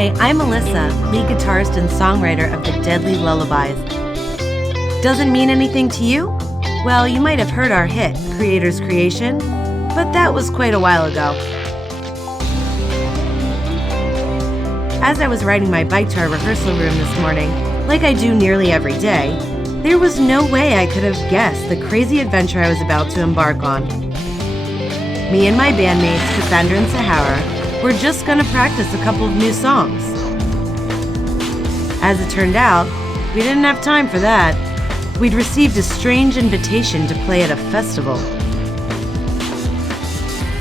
Hi, I'm Alyssa, lead guitarist and songwriter of the Deadly Lullabies. Doesn't mean anything to you? Well, you might have heard our hit, Creator's Creation, but that was quite a while ago. As I was riding my bike to our rehearsal room this morning, like I do nearly every day, there was no way I could have guessed the crazy adventure I was about to embark on. Me and my bandmates, Cassandra and Sahara, were just gonna practice a couple of new songs. As it turned out, we didn't have time for that. We'd received a strange invitation to play at a festival.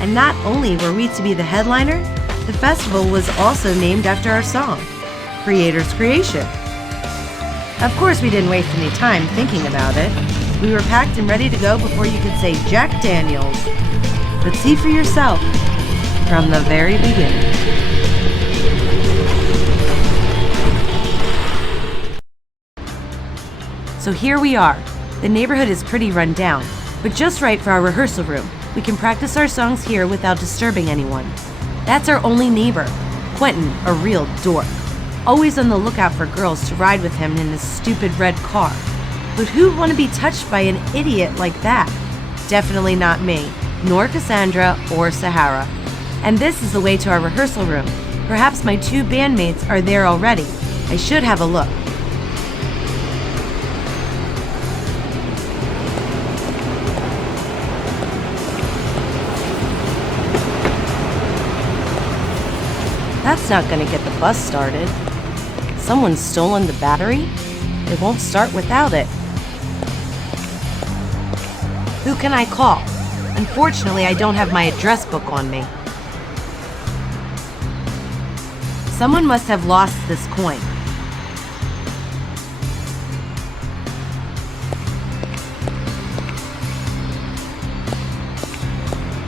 And not only were we to be the headliner, the festival was also named after our song, Creator's Creation. Of course, we didn't waste any time thinking about it. We were packed and ready to go before you could say Jack Daniels. But see for yourself, from the very beginning. So here we are. The neighborhood is pretty run down, but just right for our rehearsal room. We can practice our songs here without disturbing anyone. That's our only neighbor, Quentin, a real dork. Always on the lookout for girls to ride with him in his stupid red car. But who'd want to be touched by an idiot like that? Definitely not me, nor Cassandra or Sahara. And this is the way to our rehearsal room. Perhaps my two bandmates are there already. I should have a look. That's not gonna get the bus started. Someone's stolen the battery? It won't start without it. Who can I call? Unfortunately, I don't have my address book on me. Someone must have lost this coin.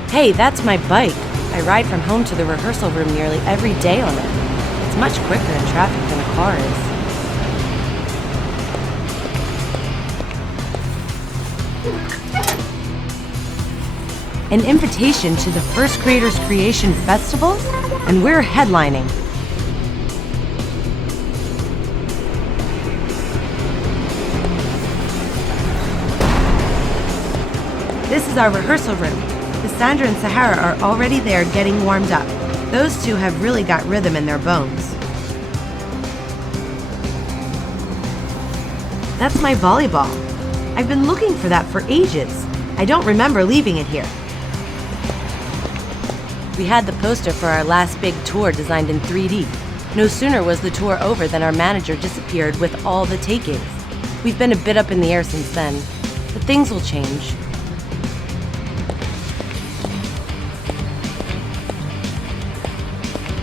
Hey, that's my bike. I ride from home to the rehearsal room nearly every day on it. It's much quicker in traffic than a car is. An invitation to the first Creator's Creation Festival, and we're headlining. This is our rehearsal room. Cassandra and Sahara are already there getting warmed up. Those two have really got rhythm in their bones. That's my volleyball. I've been looking for that for ages. I don't remember leaving it here. We had the poster for our last big tour designed in 3D. No sooner was the tour over than our manager disappeared with all the takings. We've been a bit up in the air since then, but things will change.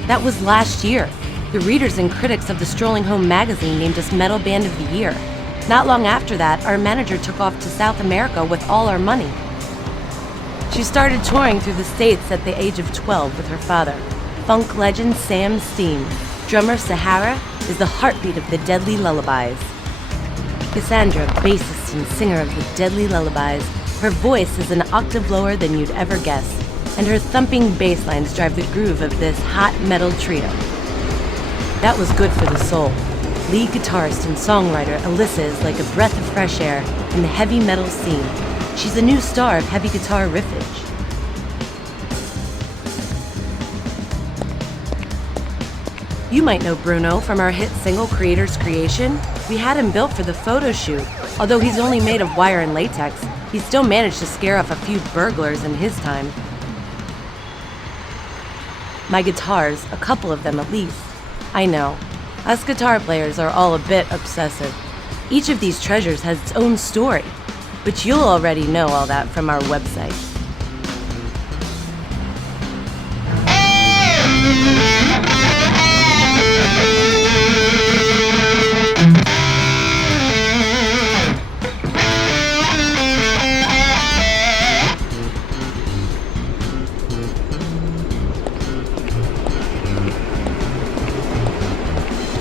That was last year. The readers and critics of the Strolling Home magazine named us Metal Band of the Year. Not long after that, our manager took off to South America with all our money. She started touring through the States at the age of 12 with her father. Funk legend Sam Steen, drummer Sahara, is the heartbeat of the Deadly Lullabies. Cassandra, bassist and singer of the Deadly Lullabies, Her voice is an octave lower than you'd ever guess, and her thumping bass lines drive the groove of this hot metal trio. That was good for the soul. Lead guitarist and songwriter Alyssa is like a breath of fresh air in the heavy metal scene. She's a new star of heavy guitar riffage. You might know Bruno from our hit single Creator's Creation. We had him built for the photo shoot. Although he's only made of wire and latex, he still managed to scare off a few burglars in his time. My guitars, a couple of them at least. I know, us guitar players are all a bit obsessive. Each of these treasures has its own story, but you'll already know all that from our website.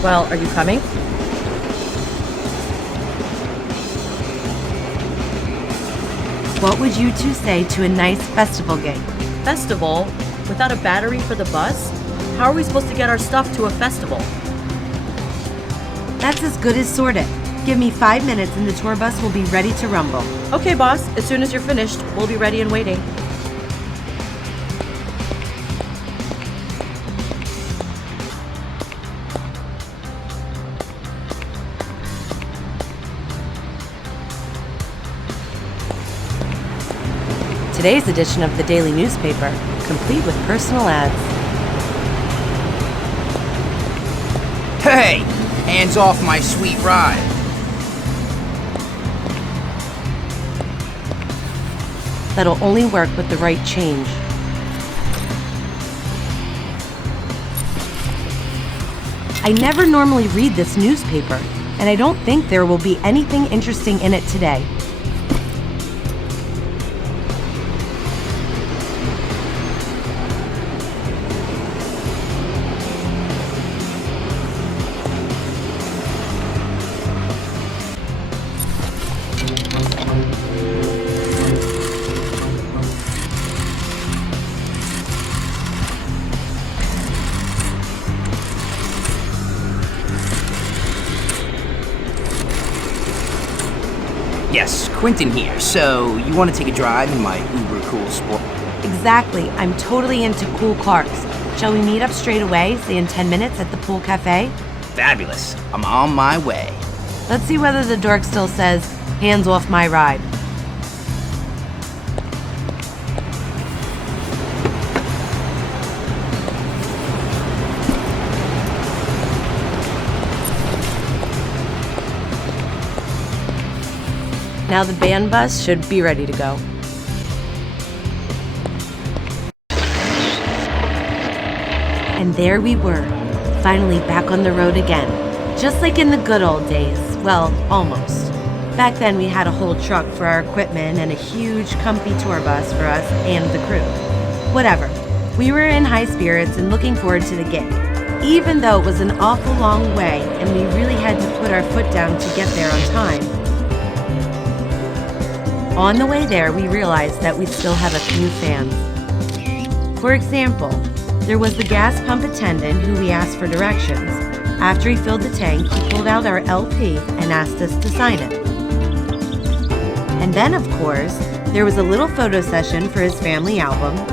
Well, are you coming? What would you two say to a nice festival gig? Festival? Without a battery for the bus? How are we supposed to get our stuff to a festival? That's as good as sorted. Give me 5 minutes and the tour bus will be ready to rumble. Okay, boss. As soon as you're finished, we'll be ready and waiting. Today's edition of the daily newspaper, complete with personal ads. Hey! Hands off my sweet ride. That'll only work with the right change. I never normally read this newspaper, and I don't think there will be anything interesting in it today. Yes, Quentin here. So, you want to take a drive in my uber cool sport? Exactly, I'm totally into cool cars. Shall we meet up straight away, say in 10 minutes at the pool cafe? Fabulous. I'm on my way. Let's see whether the dork still says, hands off my ride. Now the band bus should be ready to go. And there we were, finally back on the road again. Just like in the good old days. Well, almost. Back then we had a whole truck for our equipment and a huge comfy tour bus for us and the crew. Whatever. We were in high spirits and looking forward to the gig. Even though it was an awful long way and we really had to put our foot down to get there on time. On the way there, we realized that we'd still have a few fans. For example, there was the gas pump attendant who we asked for directions. After he filled the tank, he pulled out our LP and asked us to sign it. And then, of course, there was a little photo session for his family album.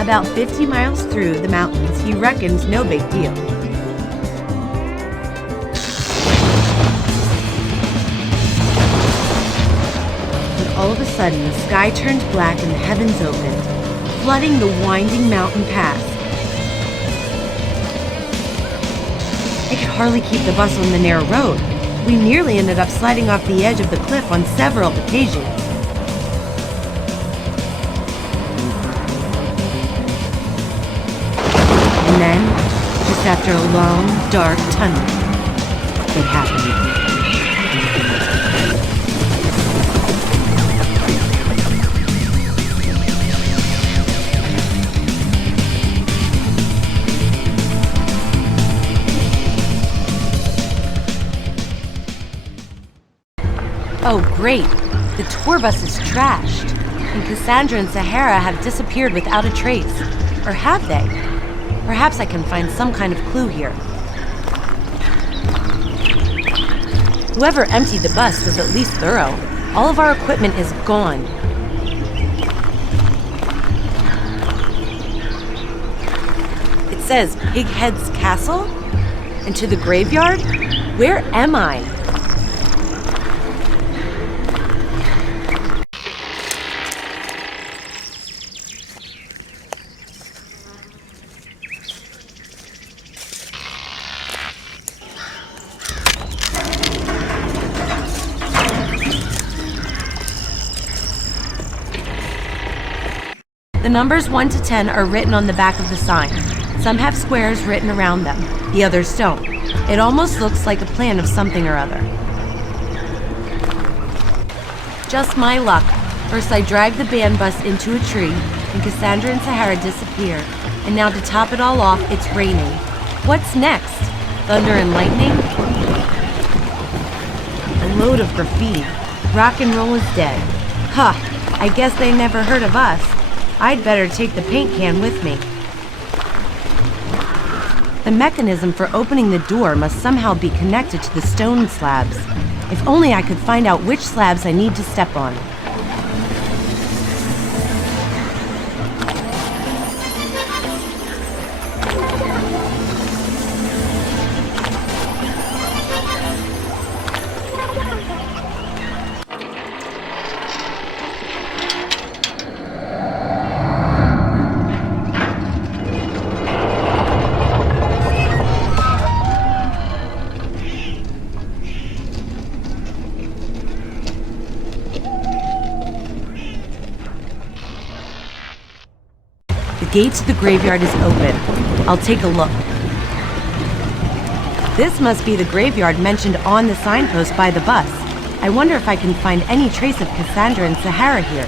About 50 miles through the mountains, he reckoned no big deal. But all of a sudden, the sky turned black and the heavens opened, flooding the winding mountain pass. I could hardly keep the bus on the narrow road. We nearly ended up sliding off the edge of the cliff on several occasions. And then, just after a long, dark tunnel, it happened. Oh, great. The tour bus is trashed, and Cassandra and Sahara have disappeared without a trace. Or have they? Perhaps I can find some kind of clue here. Whoever emptied the bus was at least thorough. All of our equipment is gone. It says Pighead's Castle? And to the graveyard? Where am I? The numbers 1 to 10 are written on the back of the sign. Some have squares written around them, the others don't. It almost looks like a plan of something or other. Just my luck. First I dragged the band bus into a tree, and Cassandra and Sahara disappear. And now to top it all off, it's raining. What's next? Thunder and lightning? A load of graffiti. Rock and roll is dead. Huh, I guess they never heard of us. I'd better take the paint can with me. The mechanism for opening the door must somehow be connected to the stone slabs. If only I could find out which slabs I need to step on. The gate to the graveyard is open. I'll take a look. This must be the graveyard mentioned on the signpost by the bus. I wonder if I can find any trace of Cassandra and Sahara here.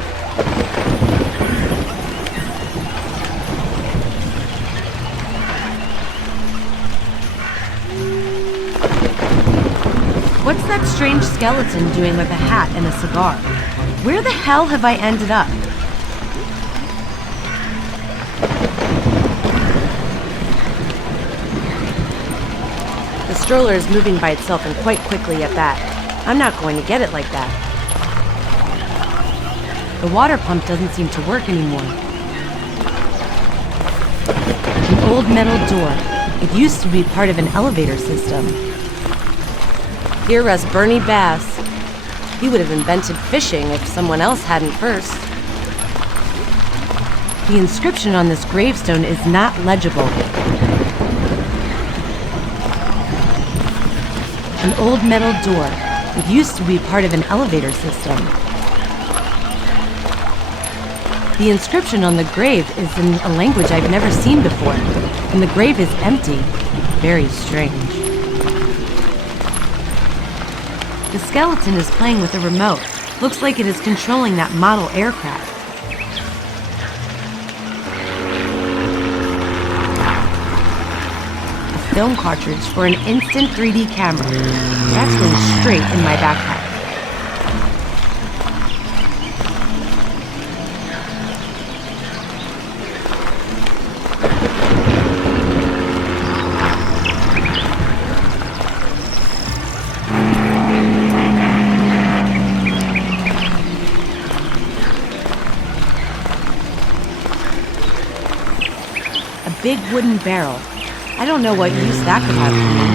What's that strange skeleton doing with a hat and a cigar? Where the hell have I ended up? The stroller is moving by itself and quite quickly at that. I'm not going to get it like that. The water pump doesn't seem to work anymore. An old metal door. It used to be part of an elevator system. Here rests Bernie Bass. He would have invented fishing if someone else hadn't first. The inscription on this gravestone is not legible. An old metal door. It used to be part of an elevator system. The inscription on the grave is in a language I've never seen before, and the grave is empty. Very strange. The skeleton is playing with a remote. Looks like it is controlling that model aircraft. Film cartridge for an instant 3D camera. That's going straight in my backpack. A big wooden barrel. I don't know what use that could have for me.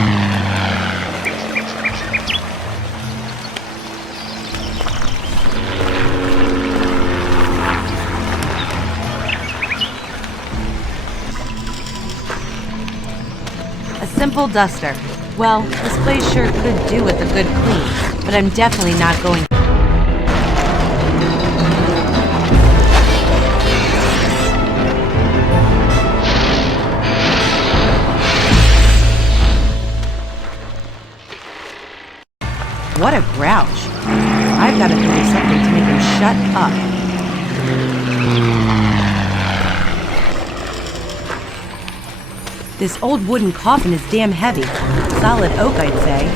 A simple duster. Well, this place sure could do with a good clean, but I'm definitely not going. What a grouch. I've got to think of something to make him shut up. This old wooden coffin is damn heavy. Solid oak, I'd say.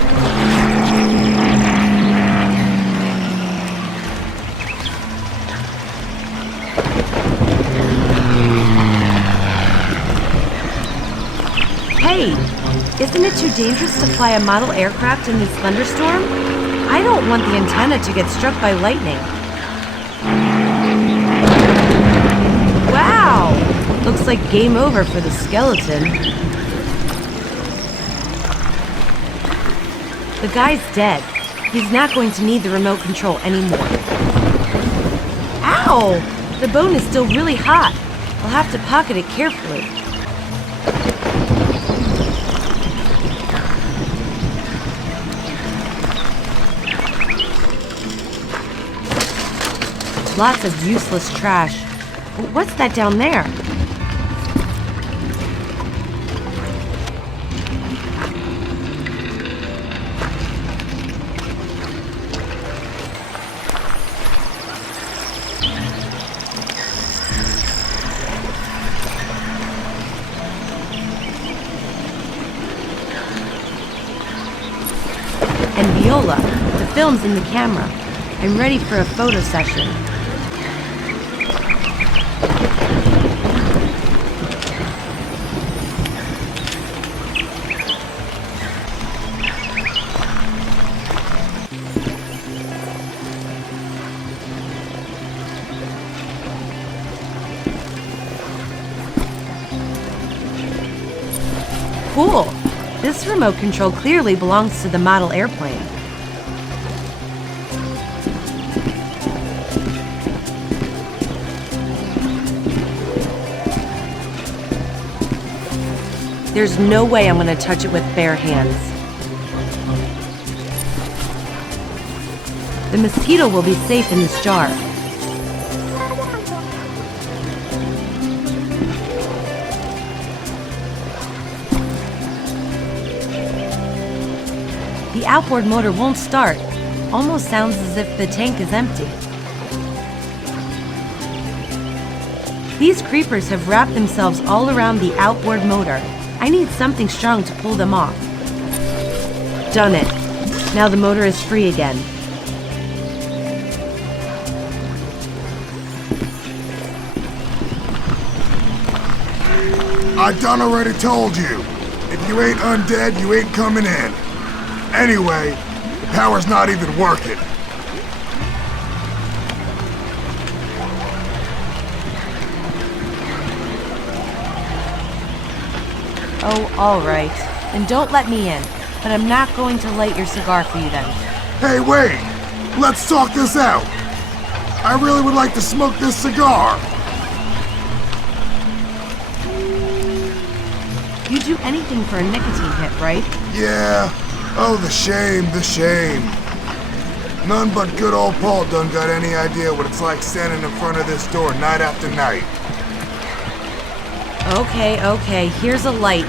Isn't it too dangerous to fly a model aircraft in this thunderstorm? I don't want the antenna to get struck by lightning. Wow! Looks like game over for the skeleton. The guy's dead. He's not going to need the remote control anymore. Ow! The bone is still really hot. I'll have to pocket it carefully. Lots of useless trash. What's that down there? And Viola, the film's in the camera. I'm ready for a photo session. Cool. This remote control clearly belongs to the model airplane. There's no way I'm gonna touch it with bare hands. The mosquito will be safe in this jar. The outboard motor won't start. Almost sounds as if the tank is empty. These creepers have wrapped themselves all around the outboard motor. I need something strong to pull them off. Done it. Now the motor is free again. I done already told you. If you ain't undead, you ain't coming in. Anyway, the power's not even working. Oh, all right. Then don't let me in. But I'm not going to light your cigar for you then. Hey, wait! Let's talk this out! I really would like to smoke this cigar! You'd do anything for a nicotine hit, right? Yeah. Oh, the shame, the shame. None but good old Paul done got any idea what it's like standing in front of this door night after night. Okay, here's a light.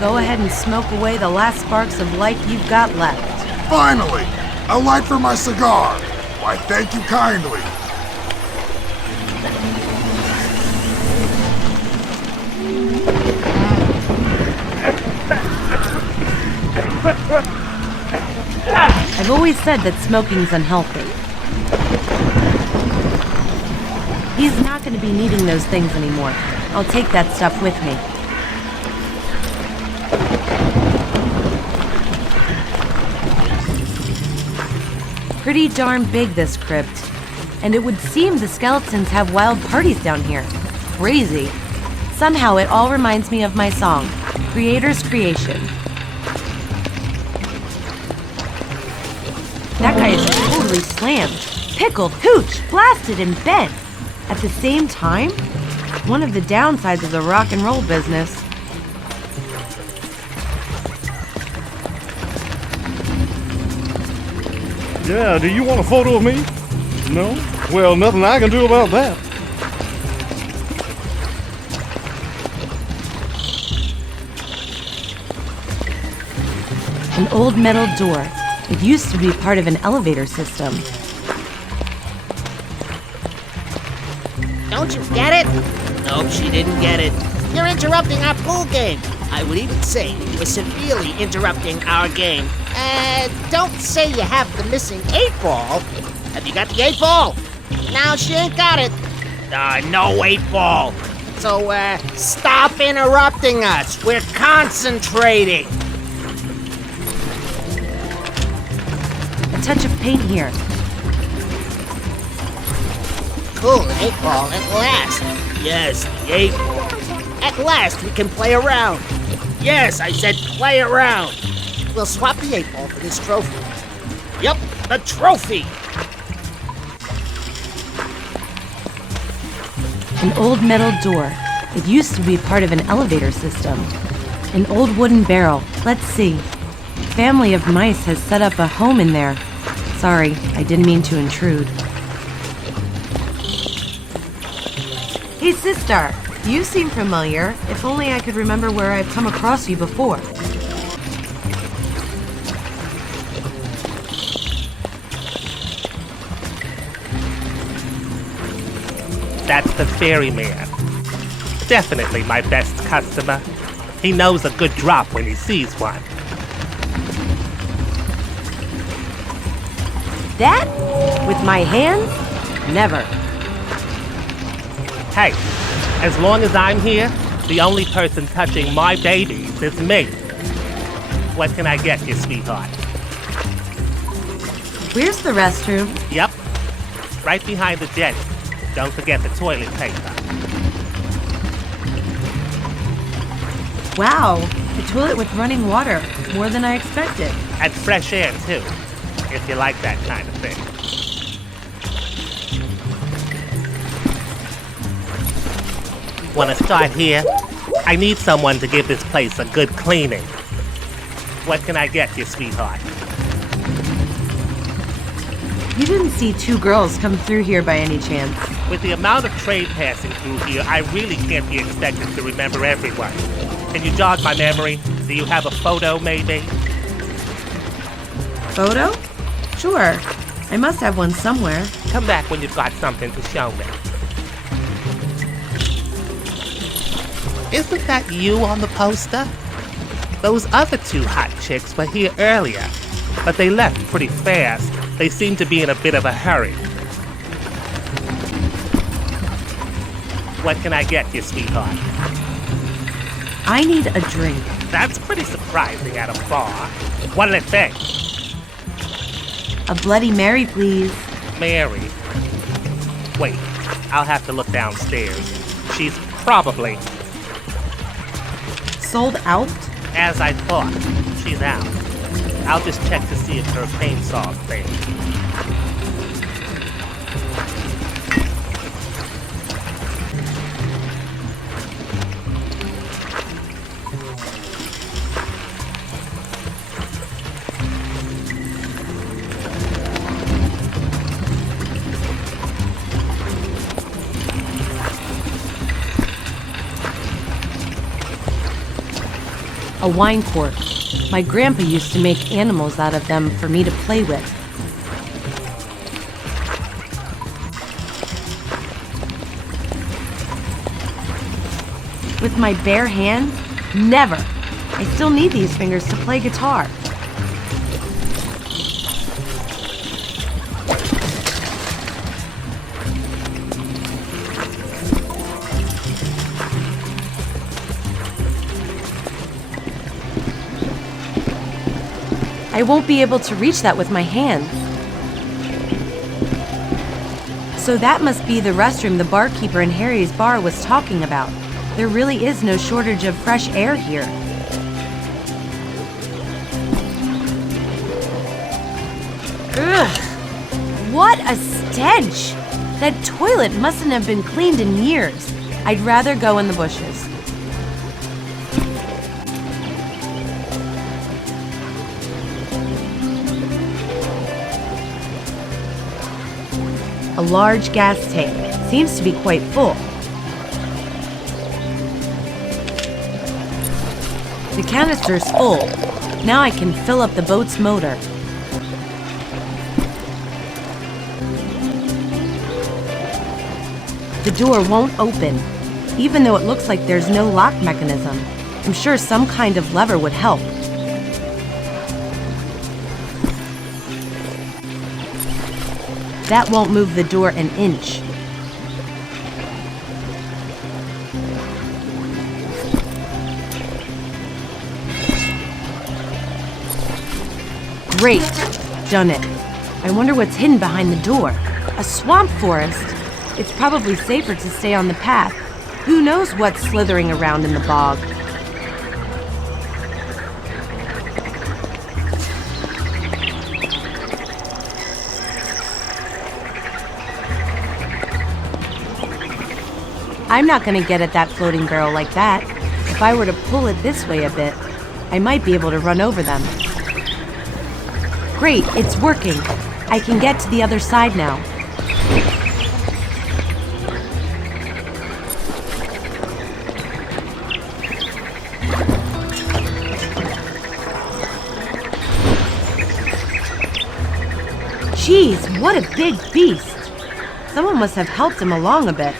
Go ahead and smoke away the last sparks of life you've got left. Finally! A light for my cigar! Why, thank you kindly. I've always said that smoking's unhealthy. He's not going to be needing those things anymore. I'll take that stuff with me. Pretty darn big, this crypt. And it would seem the skeletons have wild parties down here. Crazy. Somehow it all reminds me of my song, Creator's Creation. That guy is totally slammed, pickled, hooch, blasted, and bent. At the same time? One of the downsides of the rock and roll business. Yeah, do you want a photo of me? No? Well, nothing I can do about that. An old metal door. It used to be part of an elevator system. Don't you get it? Nope, she didn't get it. You're interrupting our pool game. I would even say you're severely interrupting our game. Don't say you have the missing 8-ball. Have you got the 8-ball? No, she ain't got it. No 8-ball. So, stop interrupting us. We're concentrating. touch of paint here. Cool, 8-ball at last. Yes, the 8-ball. At last we can play around. Yes, I said play around. We'll swap the 8-ball for this trophy. Yep, the trophy. An old metal door. It used to be part of an elevator system. An old wooden barrel. Let's see. Family of mice has set up a home in there. Sorry, I didn't mean to intrude. Hey, sister. You seem familiar. If only I could remember where I've come across you before. That's the ferryman. Definitely my best customer. He knows a good drop when he sees one. That? With my hands? Never. Hey, as long as I'm here, the only person touching my babies is me. What can I get you, sweetheart? Where's the restroom? Yep, right behind the jet. Don't forget the toilet paper. Wow, a toilet with running water. More than I expected. And fresh air, too, if you like that kind of thing. Want to start here? I need someone to give this place a good cleaning. What can I get you, sweetheart? You didn't see two girls come through here by any chance. With the amount of trade passing through here, I really can't be expected to remember everyone. Can you jog my memory? Do you have a photo, maybe? Photo? Sure. I must have one somewhere. Come back when you've got something to show me. Isn't that you on the poster? Those other two hot chicks were here earlier, but they left pretty fast. They seem to be in a bit of a hurry. What can I get you, sweetheart? I need a drink. That's pretty surprising at a bar. What'll it be? A Bloody Mary, please. Mary. Wait, I'll have to look downstairs. She's probably, Sold out? as I thought, she's out. I'll just check to see if her pain saw's there. A wine cork. My grandpa used to make animals out of them for me to play with. With my bare hands? Never! I still need these fingers to play guitar. I won't be able to reach that with my hands. So that must be the restroom the barkeeper in Harry's bar was talking about. There really is no shortage of fresh air here. Ugh! What a stench! That toilet mustn't have been cleaned in years. I'd rather go in the bushes. A large gas tank. Seems to be quite full. The canister's full. Now I can fill up the boat's motor. The door won't open, even though it looks like there's no lock mechanism. I'm sure some kind of lever would help. That won't move the door an inch. Great! Done it. I wonder what's hidden behind the door. A swamp forest. It's probably safer to stay on the path. Who knows what's slithering around in the bog? I'm not gonna get at that floating barrel like that. If I were to pull it this way a bit, I might be able to run over them. Great, it's working. I can get to the other side now. Jeez, what a big beast! Someone must have helped him along a bit.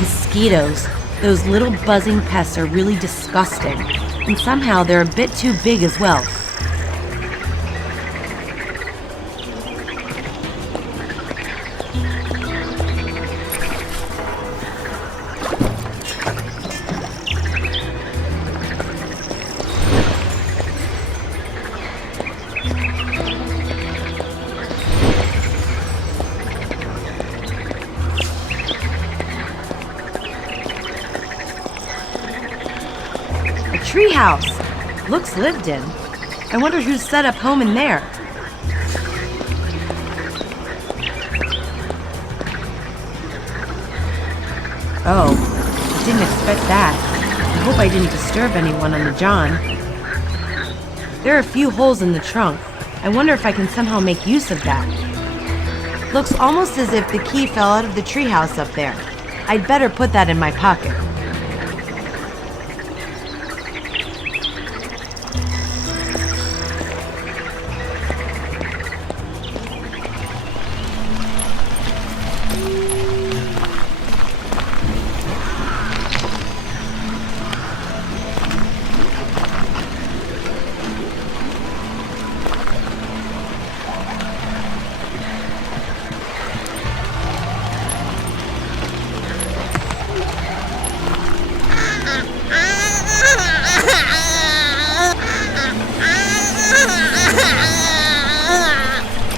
Mosquitoes. Those little buzzing pests are really disgusting. And somehow they're a bit too big as well. Treehouse! Looks lived in. I wonder who set up home in there. Oh, I didn't expect that. I hope I didn't disturb anyone on the John. There are a few holes in the trunk. I wonder if I can somehow make use of that. Looks almost as if the key fell out of the treehouse up there. I'd better put that in my pocket.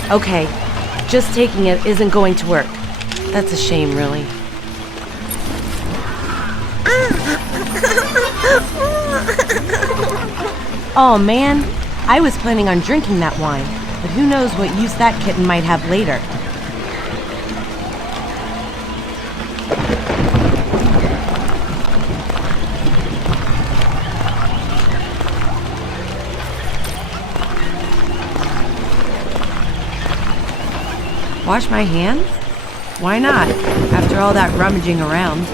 Okay, just taking it isn't going to work. That's a shame, really. Oh man, I was planning on drinking that wine, but who knows what use that kitten might have later. Wash my hands? Why not, after all that rummaging around?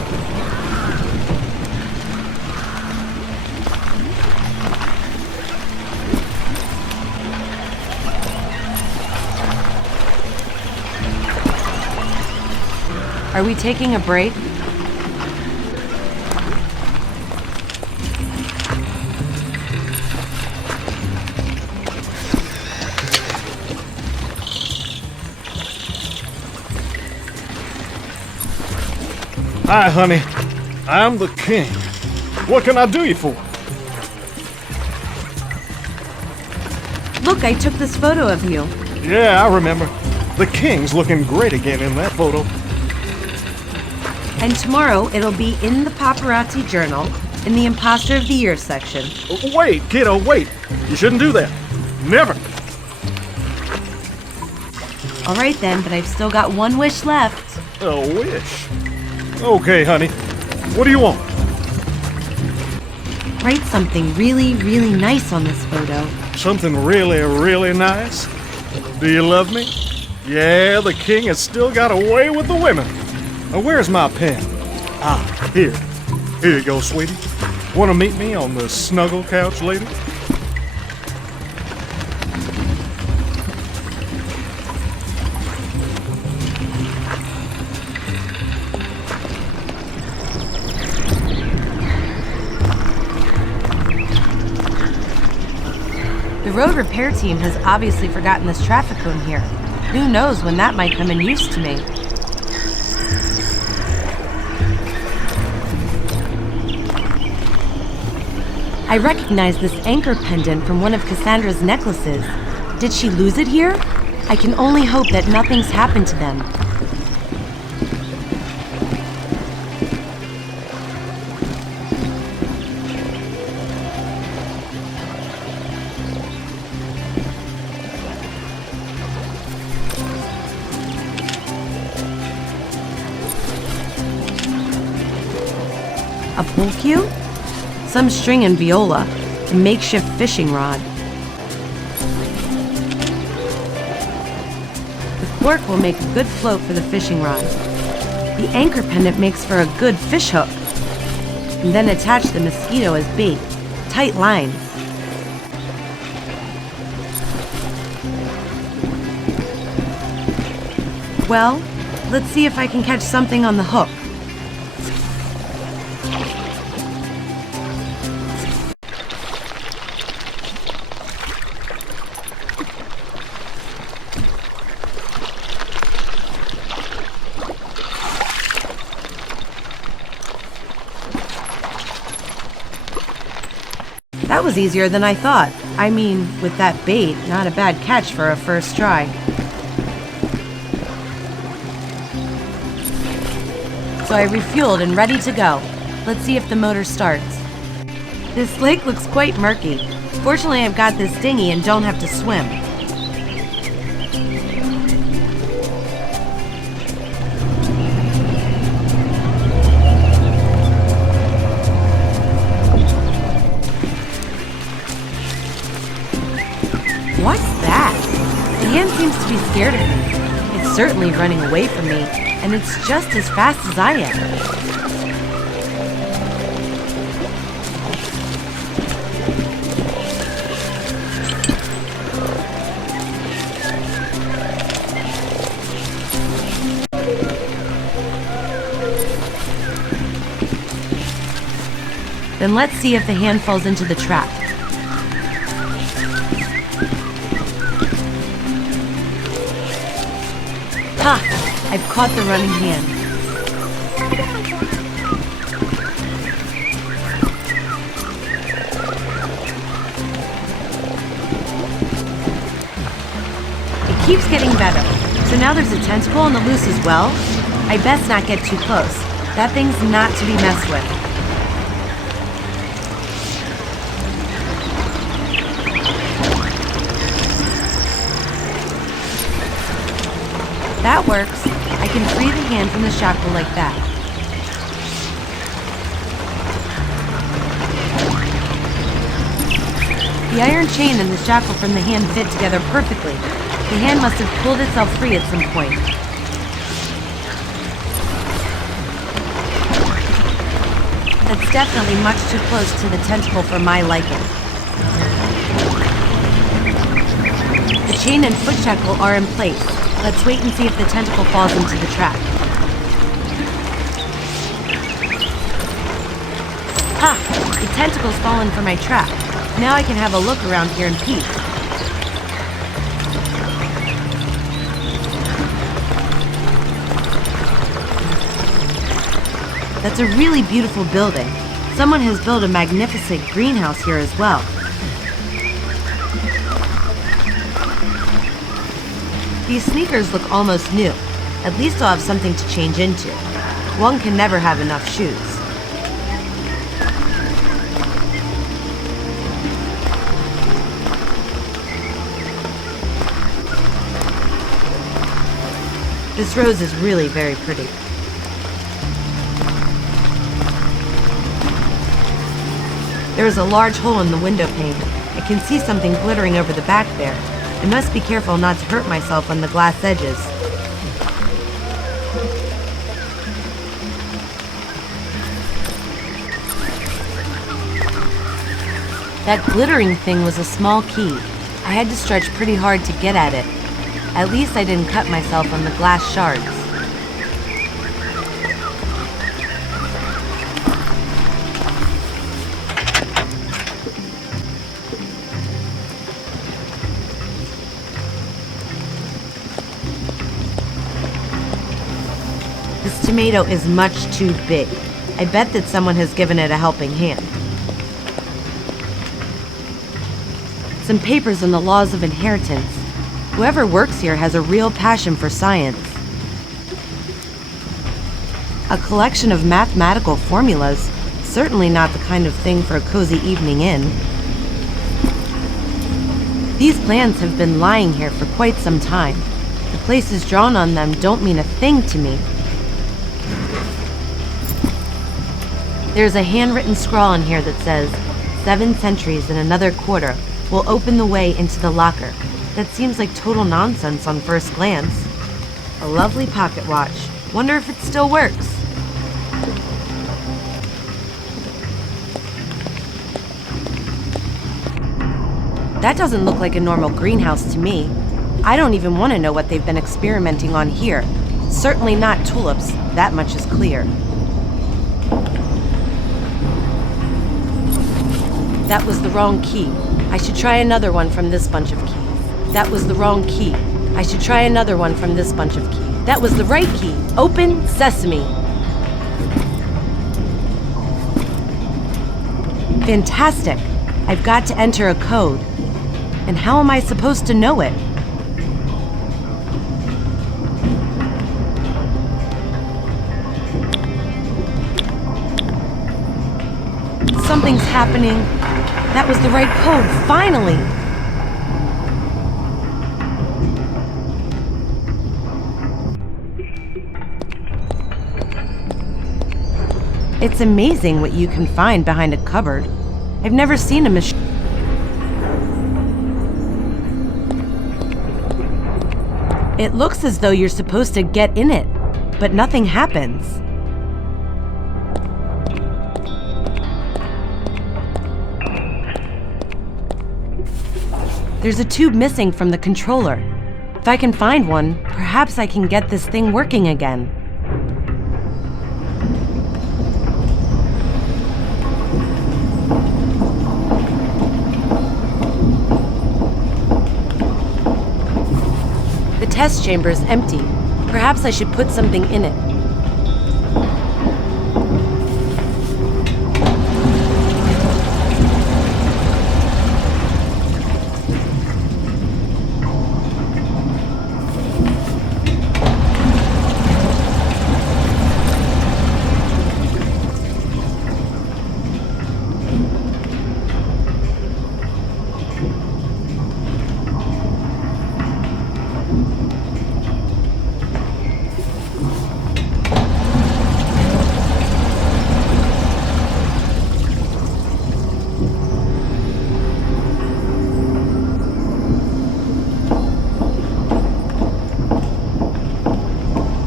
Are we taking a break? Hi, honey. I'm the king. What can I do you for? Look, I took this photo of you. Yeah, I remember. The king's looking great again in that photo. And tomorrow it'll be in the Paparazzi Journal in the Imposter of the Year section. Wait, kiddo, wait. You shouldn't do that. Never. All right then, but I've still got one wish left. A wish. Okay, honey. What do you want? Write something really, really nice on this photo. Something really, really nice? Do you love me? Yeah, the king has still got away with the women. Now, where's my pen? Ah, here. Here you go, sweetie. Want to meet me on the snuggle couch later? The road repair team has obviously forgotten this traffic cone here. Who knows when that might come in use to me. I recognize this anchor pendant from one of Cassandra's necklaces. Did she lose it here? I can only hope that nothing's happened to them. A pole cue? Some string and viola, a makeshift fishing rod. The cork will make a good float for the fishing rod. The anchor pendant makes for a good fish hook. And then attach the mosquito as bait. Tight lines. Well, let's see if I can catch something on the hook. That was easier than I thought. I mean, with that bait, not a bad catch for a first try. So I refueled and ready to go. Let's see if the motor starts. This lake looks quite murky. Fortunately, I've got this dinghy and don't have to swim. What's that? The hand seems to be scared of me. It's certainly running away from me, and it's just as fast as I am. Then let's see if the hand falls into the trap. Ha! I've caught the running hand. It keeps getting better. So now there's a tentacle on the loose as well? I best not get too close. That thing's not to be messed with. That works. I can free the hand from the shackle like that. The iron chain and the shackle from the hand fit together perfectly. The hand must have pulled itself free at some point. That's definitely much too close to the tentacle for my liking. The chain and foot shackle are in place. Let's wait and see if the tentacle falls into the trap. Ha! The tentacle's fallen for my trap. Now I can have a look around here in peace. That's a really beautiful building. Someone has built a magnificent greenhouse here as well. These sneakers look almost new. At least I'll have something to change into. One can never have enough shoes. This rose is really very pretty. There is a large hole in the window pane. I can see something glittering over the back there. I must be careful not to hurt myself on the glass edges. That glittering thing was a small key. I had to stretch pretty hard to get at it. At least I didn't cut myself on the glass shards. tomato is much too big. I bet that someone has given it a helping hand. Some papers on the laws of inheritance. Whoever works here has a real passion for science. A collection of mathematical formulas. Certainly not the kind of thing for a cozy evening in. These plans have been lying here for quite some time. The places drawn on them don't mean a thing to me. There's a handwritten scrawl in here that says, 7 centuries and another quarter will open the way into the locker. That seems like total nonsense on first glance. A lovely pocket watch. Wonder if it still works. That doesn't look like a normal greenhouse to me. I don't even want to know what they've been experimenting on here. Certainly not tulips, that much is clear. That was the wrong key. I should try another one from this bunch of keys. That was the wrong key. I should try another one from this bunch of keys. That was the right key. Open sesame. Fantastic. I've got to enter a code. And how am I supposed to know it? Something's happening. That was the right code, finally! It's amazing what you can find behind a cupboard. I've never seen a machine. It looks as though you're supposed to get in it, but nothing happens. There's a tube missing from the controller. If I can find one, perhaps I can get this thing working again. The test chamber is empty. Perhaps I should put something in it.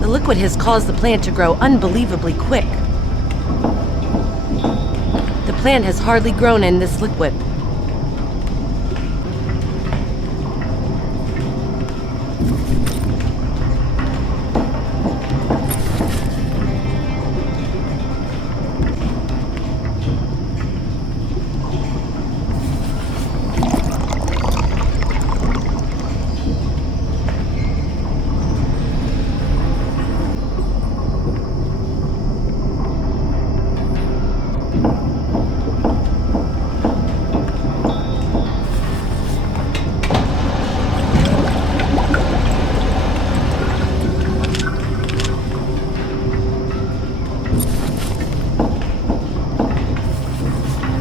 The liquid has caused the plant to grow unbelievably quick. The plant has hardly grown in this liquid.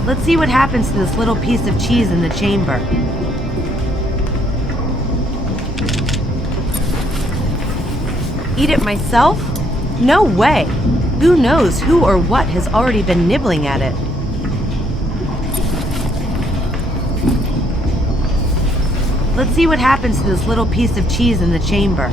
Let's see what happens to this little piece of cheese in the chamber. Eat it myself? No way! Who knows who or what has already been nibbling at it? Let's see what happens to this little piece of cheese in the chamber.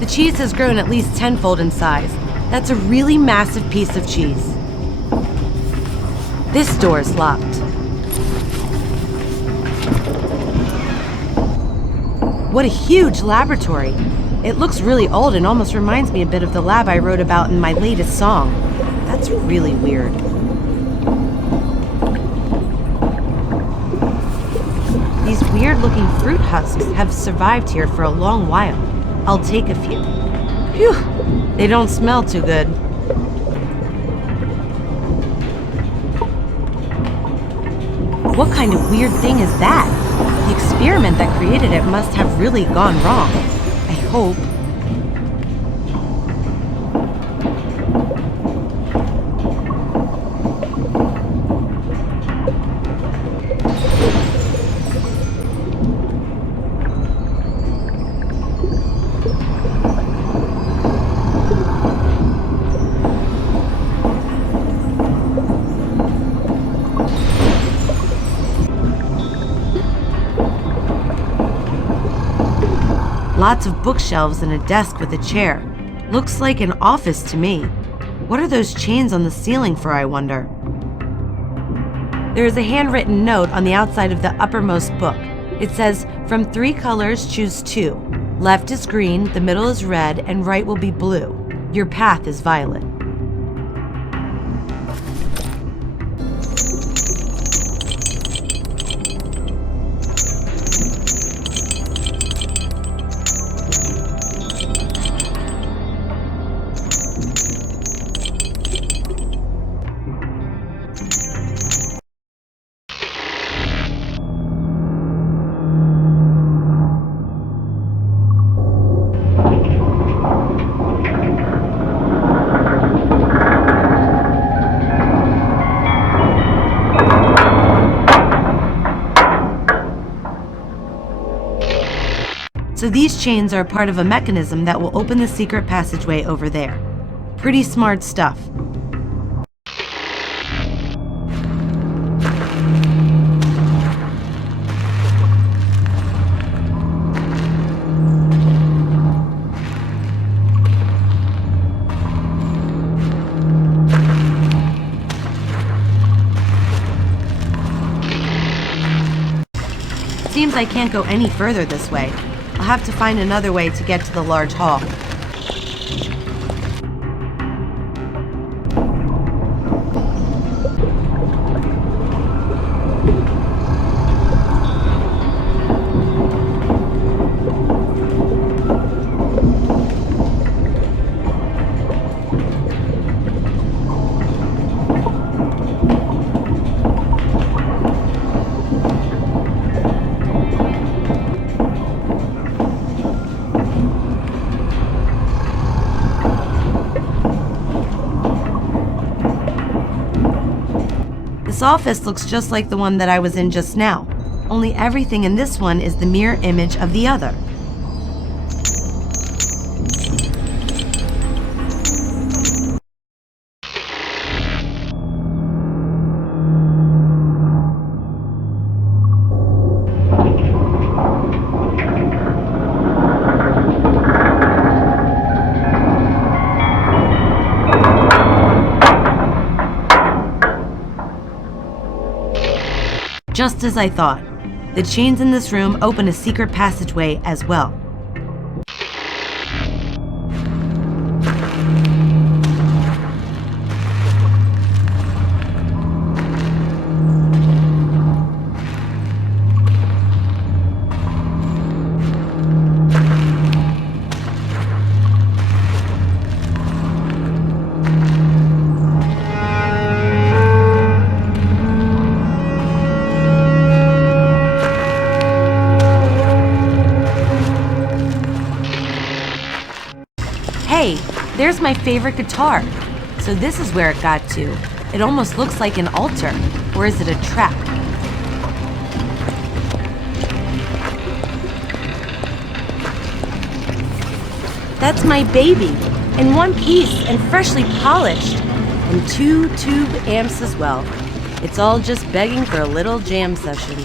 The cheese has grown at least tenfold in size. That's a really massive piece of cheese. This door is locked. What a huge laboratory! It looks really old and almost reminds me a bit of the lab I wrote about in my latest song. That's really weird. These weird-looking fruit husks have survived here for a long while. I'll take a few. Phew! They don't smell too good. What kind of weird thing is that? The experiment that created it must have really gone wrong. I hope. Lots of bookshelves and a desk with a chair. Looks like an office to me. What are those chains on the ceiling for, I wonder? There is a handwritten note on the outside of the uppermost book. It says, "From 3 colors, choose 2. Left is green, the middle is red, and right will be blue. Your path is violet." So these chains are part of a mechanism that will open the secret passageway over there. Pretty smart stuff. Seems I can't go any further this way. I'll have to find another way to get to the large hall. This office looks just like the one that I was in just now, only everything in this one is the mirror image of the other. Just as I thought. The chains in this room open a secret passageway as well. Hey, there's my favorite guitar. So this is where it got to. It almost looks like an altar. Or is it a trap? That's my baby. In one piece and freshly polished. And 2 tube amps as well. It's all just begging for a little jam session.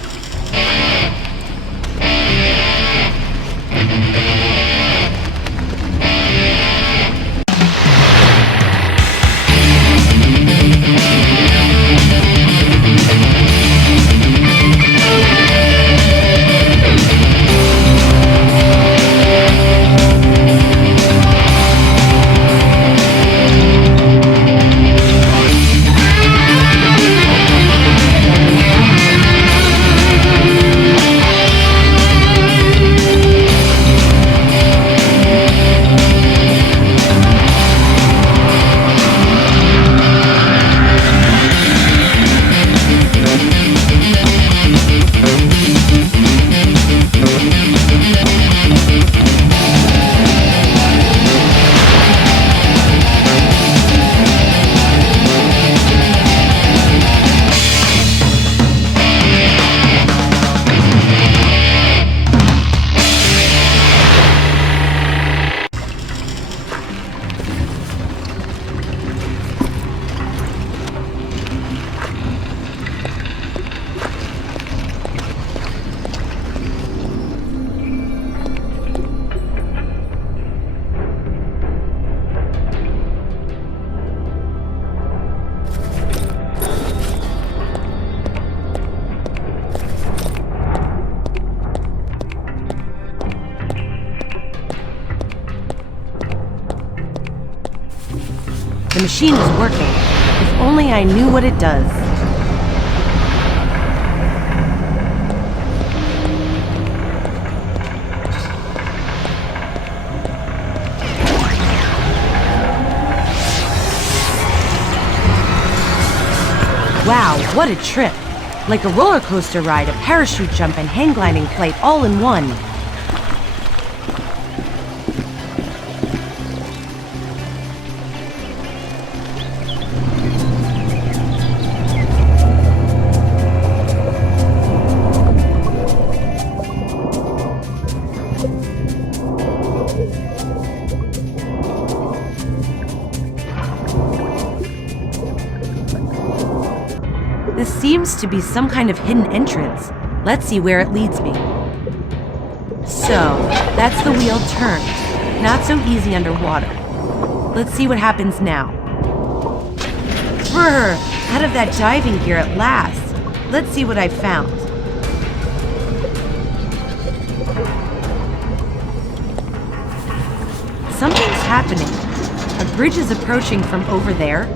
machine is working. If only I knew what it does. Wow, what a trip! Like a roller coaster ride, a parachute jump, and hang gliding flight all in one. This seems to be some kind of hidden entrance. Let's see where it leads me. So, that's the wheel turned. Not so easy underwater. Let's see what happens now. Brr! Out of that diving gear at last. Let's see what I found. Something's happening. A bridge is approaching from over there.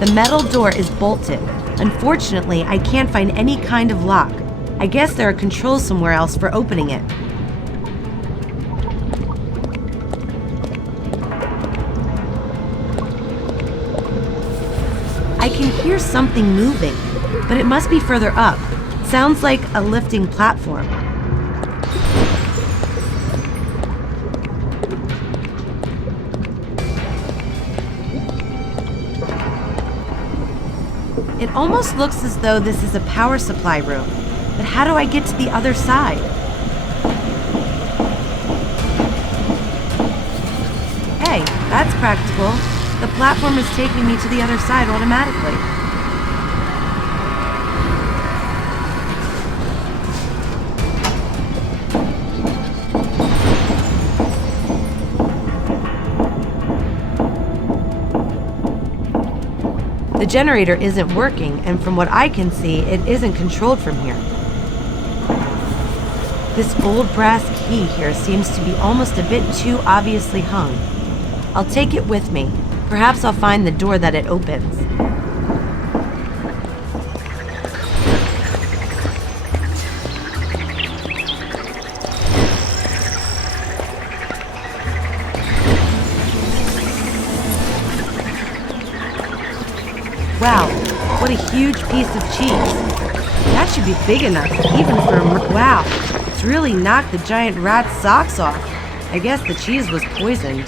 The metal door is bolted. Unfortunately, I can't find any kind of lock. I guess there are controls somewhere else for opening it. I can hear something moving, but it must be further up. Sounds like a lifting platform. It almost looks as though this is a power supply room, but how do I get to the other side? Hey, that's practical. The platform is taking me to the other side automatically. The generator isn't working, and from what I can see, it isn't controlled from here. This old brass key here seems to be almost a bit too obviously hung. I'll take it with me. Perhaps I'll find the door that it opens. Wow, what a huge piece of cheese. That should be big enough, even for a... Wow, it's really knocked the giant rat's socks off. I guess the cheese was poisoned.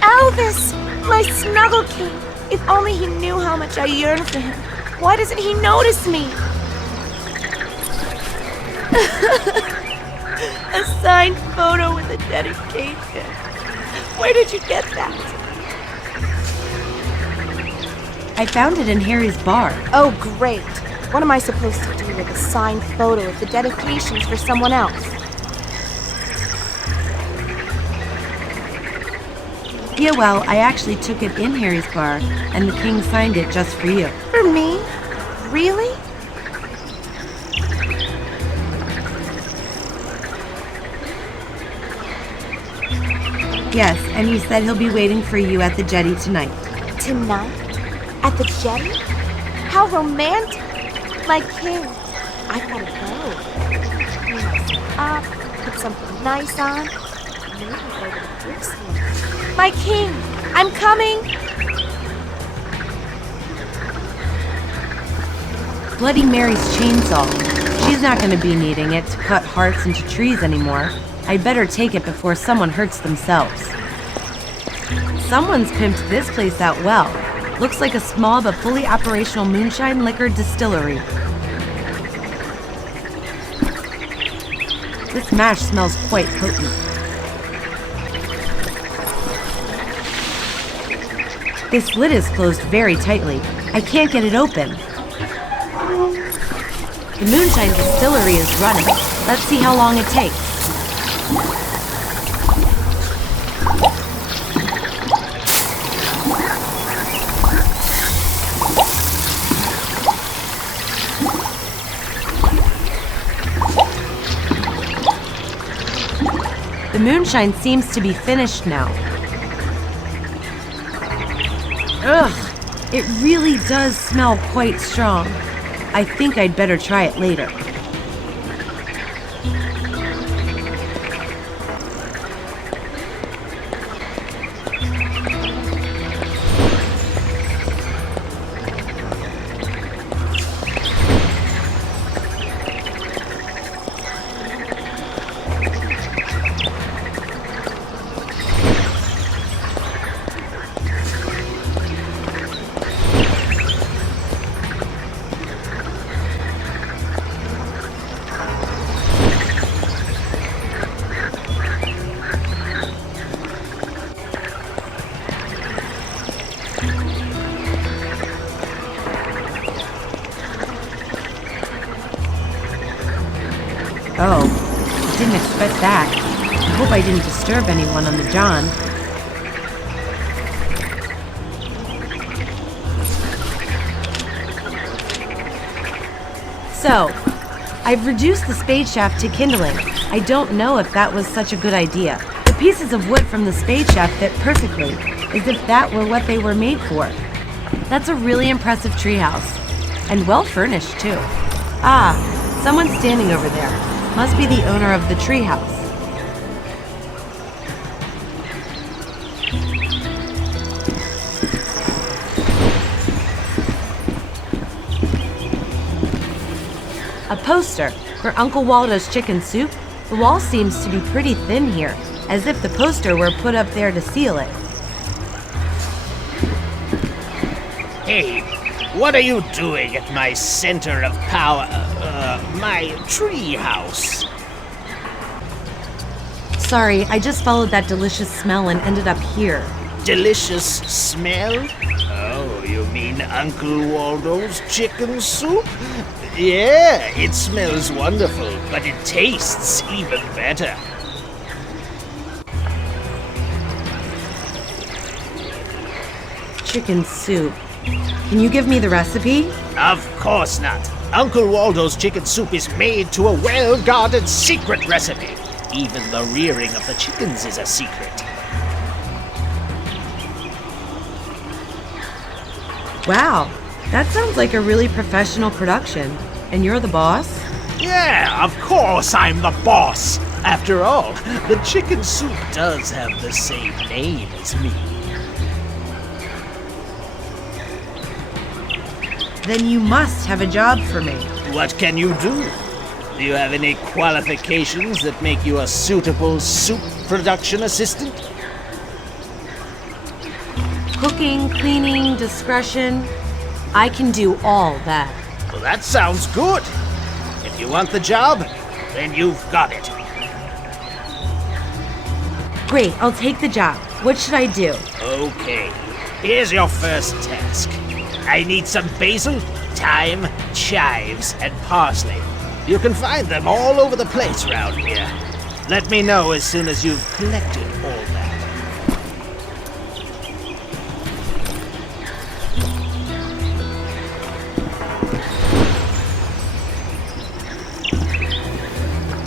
Elvis, my snuggle king. If only he knew how much I yearn for him. Why doesn't he notice me? A signed photo with a dedication. Where did you get that? I found it in Harry's bar. Oh, great. What am I supposed to do with a signed photo if the dedication's for someone else? Yeah, well, I actually took it in Harry's bar, and the king signed it just for you. For me? Really? Yes, and he said he'll be waiting for you at the jetty tonight. Tonight? At the jetty? How romantic! My king. I gotta go. Clean myself up, put something nice on. Maybe go to the thrift store. My king! I'm coming! Bloody Mary's chainsaw. She's not going to be needing it to cut hearts into trees anymore. I'd better take it before someone hurts themselves. Someone's pimped this place out well. Looks like a small but fully operational moonshine liquor distillery. This mash smells quite potent. This lid is closed very tightly. I can't get it open. The moonshine distillery is running. Let's see how long it takes. moonshine seems to be finished now. Ugh, it really does smell quite strong. I think I'd better try it later. Oh, didn't expect that. I hope I didn't disturb anyone on the John. So, I've reduced the spade shaft to kindling. I don't know if that was such a good idea. The pieces of wood from the spade shaft fit perfectly, as if that were what they were made for. That's a really impressive treehouse, and well furnished too. Ah, someone's standing over there. Must be the owner of the treehouse. A poster for Uncle Waldo's chicken soup. The wall seems to be pretty thin here, as if the poster were put up there to seal it. Hey, what are you doing at my center of power, my tree house? Sorry, I just followed that delicious smell and ended up here. Delicious smell? Oh, you mean Uncle Waldo's chicken soup? Yeah, it smells wonderful, but it tastes even better. Chicken soup. Can you give me the recipe? Of course not. Uncle Waldo's chicken soup is made to a well-guarded secret recipe. Even the rearing of the chickens is a secret. Wow, that sounds like a really professional production. And you're the boss? Yeah, of course I'm the boss. After all, the chicken soup does have the same name as me. Then you must have a job for me. What can you do? Do you have any qualifications that make you a suitable soup production assistant? Cooking, cleaning, discretion. I can do all that. Well, that sounds good. If you want the job, then you've got it. Great, I'll take the job. What should I do? Okay, here's your first task. I need some basil, thyme, chives, and parsley. You can find them all over the place around here. Let me know as soon as you've collected all that.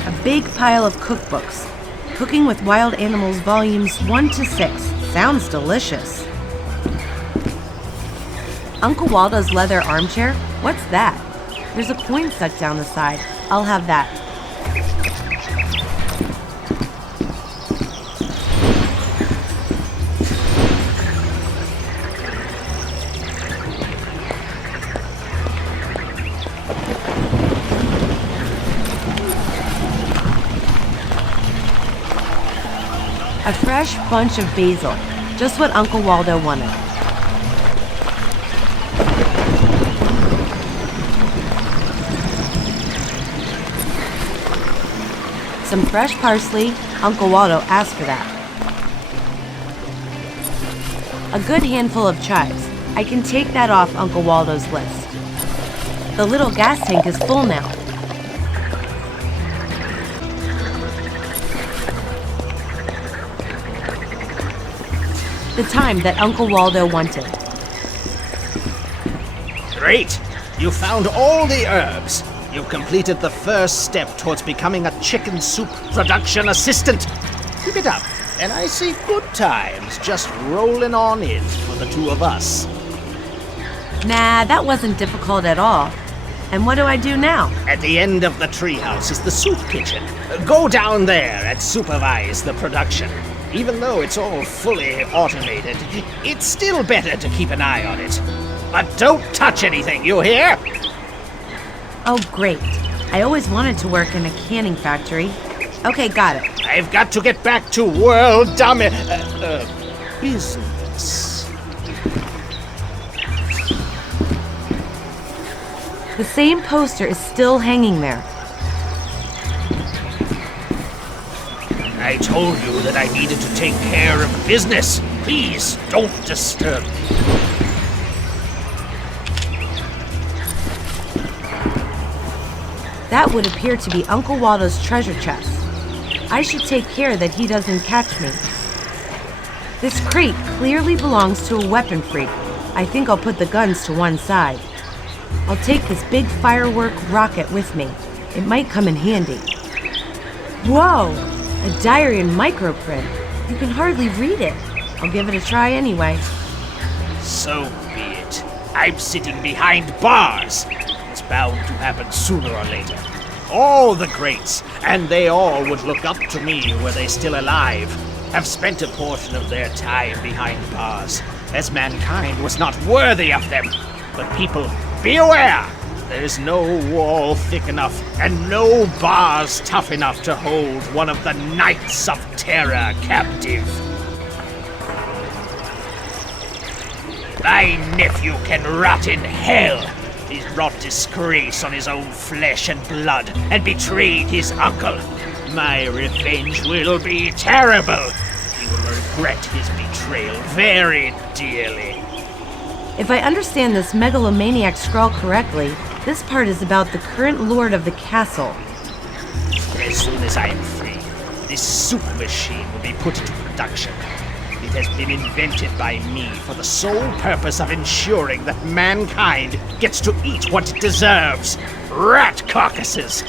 A big pile of cookbooks. Cooking with Wild Animals Volumes 1 to 6. Sounds delicious. Uncle Waldo's leather armchair? What's that? There's a coin stuck down the side. I'll have that. A fresh bunch of basil. Just what Uncle Waldo wanted. Some fresh parsley. Uncle Waldo asked for that. A good handful of chives. I can take that off Uncle Waldo's list. The little gas tank is full now. The time that Uncle Waldo wanted. Great! You found all the herbs. You've completed the first step towards becoming a chicken soup production assistant. Keep it up, and I see good times just rolling on in for the two of us. Nah, that wasn't difficult at all. And what do I do now? At the end of the treehouse is the soup kitchen. Go down there and supervise the production. Even though it's all fully automated, it's still better to keep an eye on it. But don't touch anything, you hear? Oh, great. I always wanted to work in a canning factory. Okay, got it. I've got to get back to world business. The same poster is still hanging there. I told you that I needed to take care of business. Please, don't disturb me. That would appear to be Uncle Waldo's treasure chest. I should take care that he doesn't catch me. This crate clearly belongs to a weapon freak. I think I'll put the guns to one side. I'll take this big firework rocket with me. It might come in handy. Whoa! A diary in microprint. You can hardly read it. I'll give it a try anyway. So be it. I'm sitting behind bars. It's bound to happen sooner or later. All the greats, and they all would look up to me were they still alive, have spent a portion of their time behind bars, as mankind was not worthy of them. But people, be aware! There is no wall thick enough and no bars tough enough to hold one of the Knights of Terror captive. My nephew can rot in hell. He's brought disgrace on his own flesh and blood and betrayed his uncle. My revenge will be terrible. He will regret his betrayal very dearly. If I understand this megalomaniac scrawl correctly, this part is about the current lord of the castle. As soon as I am free, this soup machine will be put into production. It has been invented by me for the sole purpose of ensuring that mankind gets to eat what it deserves: rat carcasses.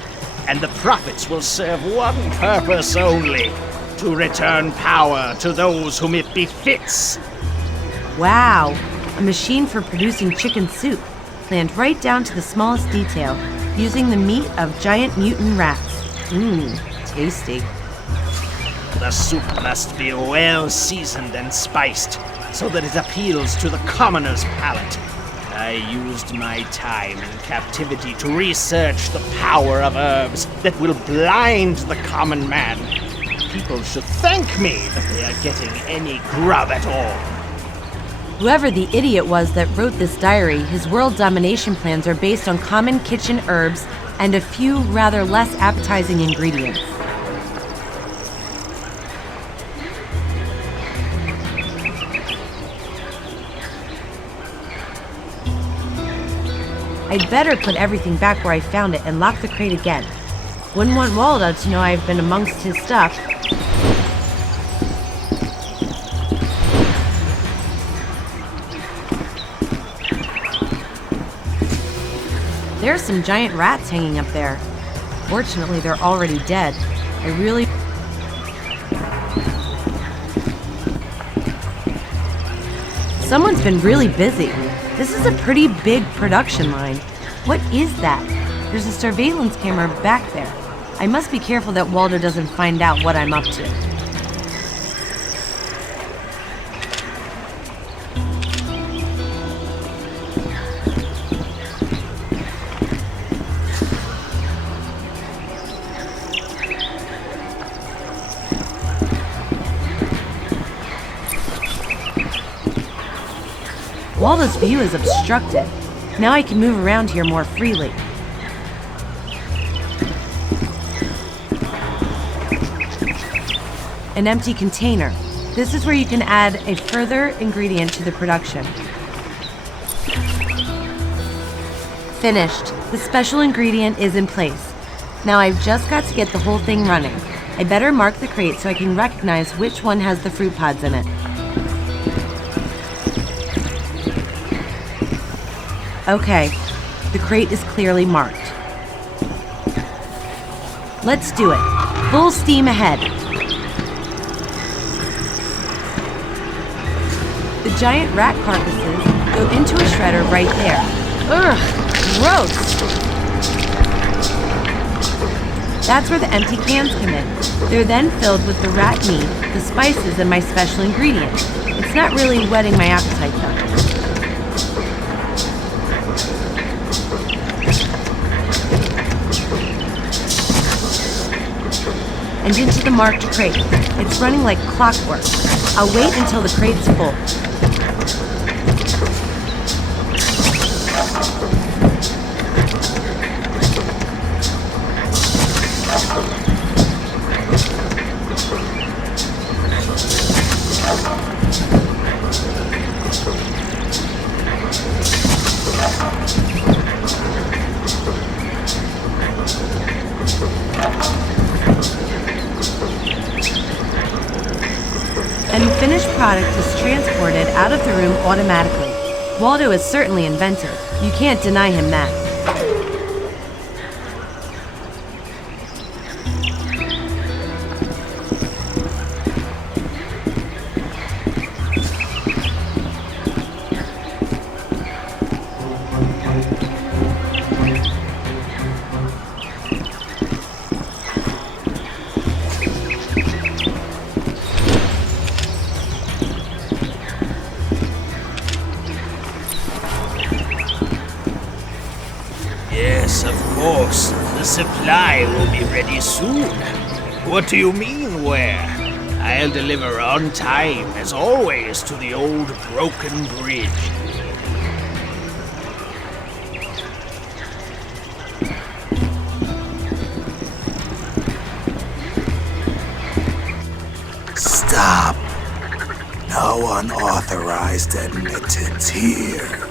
And the profits will serve one purpose only: to return power to those whom it befits. Wow, a machine for producing chicken soup, planned right down to the smallest detail, using the meat of giant mutant rats. Mmm, tasty. The soup must be well seasoned and spiced, so that it appeals to the commoner's palate. I used my time in captivity to research the power of herbs that will blind the common man. People should thank me that they are getting any grub at all. Whoever the idiot was that wrote this diary, his world domination plans are based on common kitchen herbs and a few rather less appetizing ingredients. I'd better put everything back where I found it and lock the crate again. Wouldn't want Waldo to know I've been amongst his stuff. There are some giant rats hanging up there. Fortunately, they're already dead. Someone's been really busy. This is a pretty big production line. What is that? There's a surveillance camera back there. I must be careful that Waldo doesn't find out what I'm up to. Waldo's view is obstructed. Now I can move around here more freely. An empty container. This is where you can add a further ingredient to the production. Finished. The special ingredient is in place. Now I've just got to get the whole thing running. I better mark the crate so I can recognize which one has the fruit pods in it. Okay, the crate is clearly marked. Let's do it. Full steam ahead. The giant rat carcasses go into a shredder right there. Ugh, gross! That's where the empty cans come in. They're then filled with the rat meat, the spices, and my special ingredients. It's not really whetting my appetite though. And into the marked crate. It's running like clockwork. I'll wait until the crate's full. And the finished product is transported out of the room automatically. Waldo is certainly inventive. You can't deny him that. Yes, of course. The supply will be ready soon. What do you mean, where? I'll deliver on time, as always, to the old broken bridge. Stop. No unauthorized admittance here.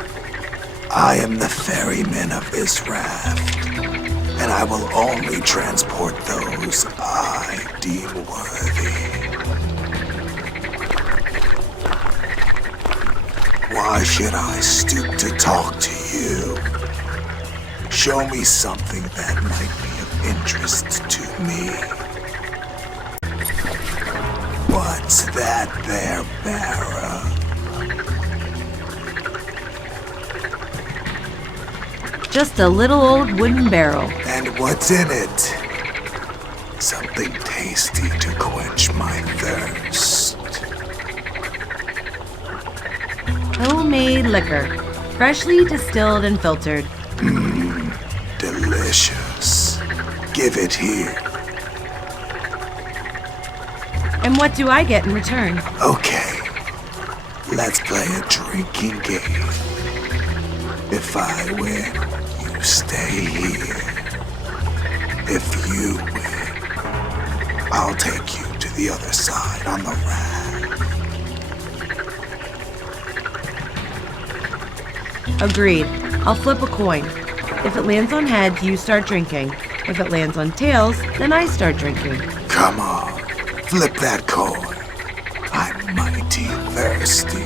I am the ferryman of this raft, and I will only transport those I deem worthy. Why should I stoop to talk to you? Show me something that might be of interest to me. What's that there, Barra? Just a little old wooden barrel. And what's in it? Something tasty to quench my thirst. Homemade liquor. Freshly distilled and filtered. Delicious. Give it here. And what do I get in return? Okay. Let's play a drinking game. If I win, you stay here. If you win, I'll take you to the other side on the raft. Agreed. I'll flip a coin. If it lands on heads, you start drinking. If it lands on tails, then I start drinking. Come on, flip that coin. I'm mighty thirsty.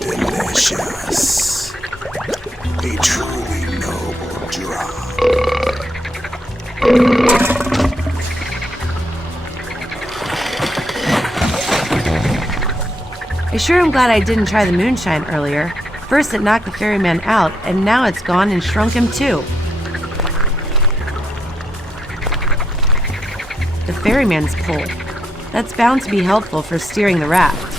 Delicious. A truly noble drop. I sure am glad I didn't try the moonshine earlier. First it knocked the ferryman out, and now it's gone and shrunk him too. The ferryman's pole. That's bound to be helpful for steering the raft.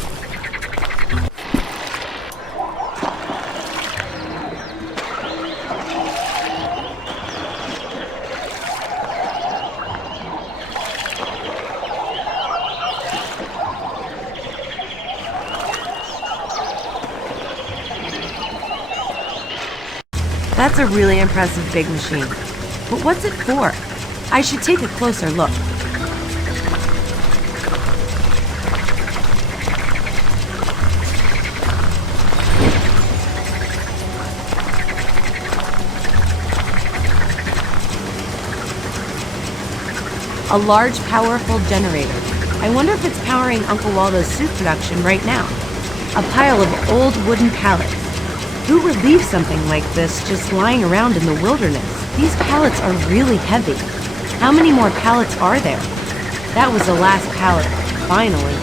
That's a really impressive big machine. But what's it for? I should take a closer look. A large, powerful generator. I wonder if it's powering Uncle Waldo's soup production right now. A pile of old wooden pallets. Who would leave something like this just lying around in the wilderness? These pallets are really heavy. How many more pallets are there? That was the last pallet. Finally.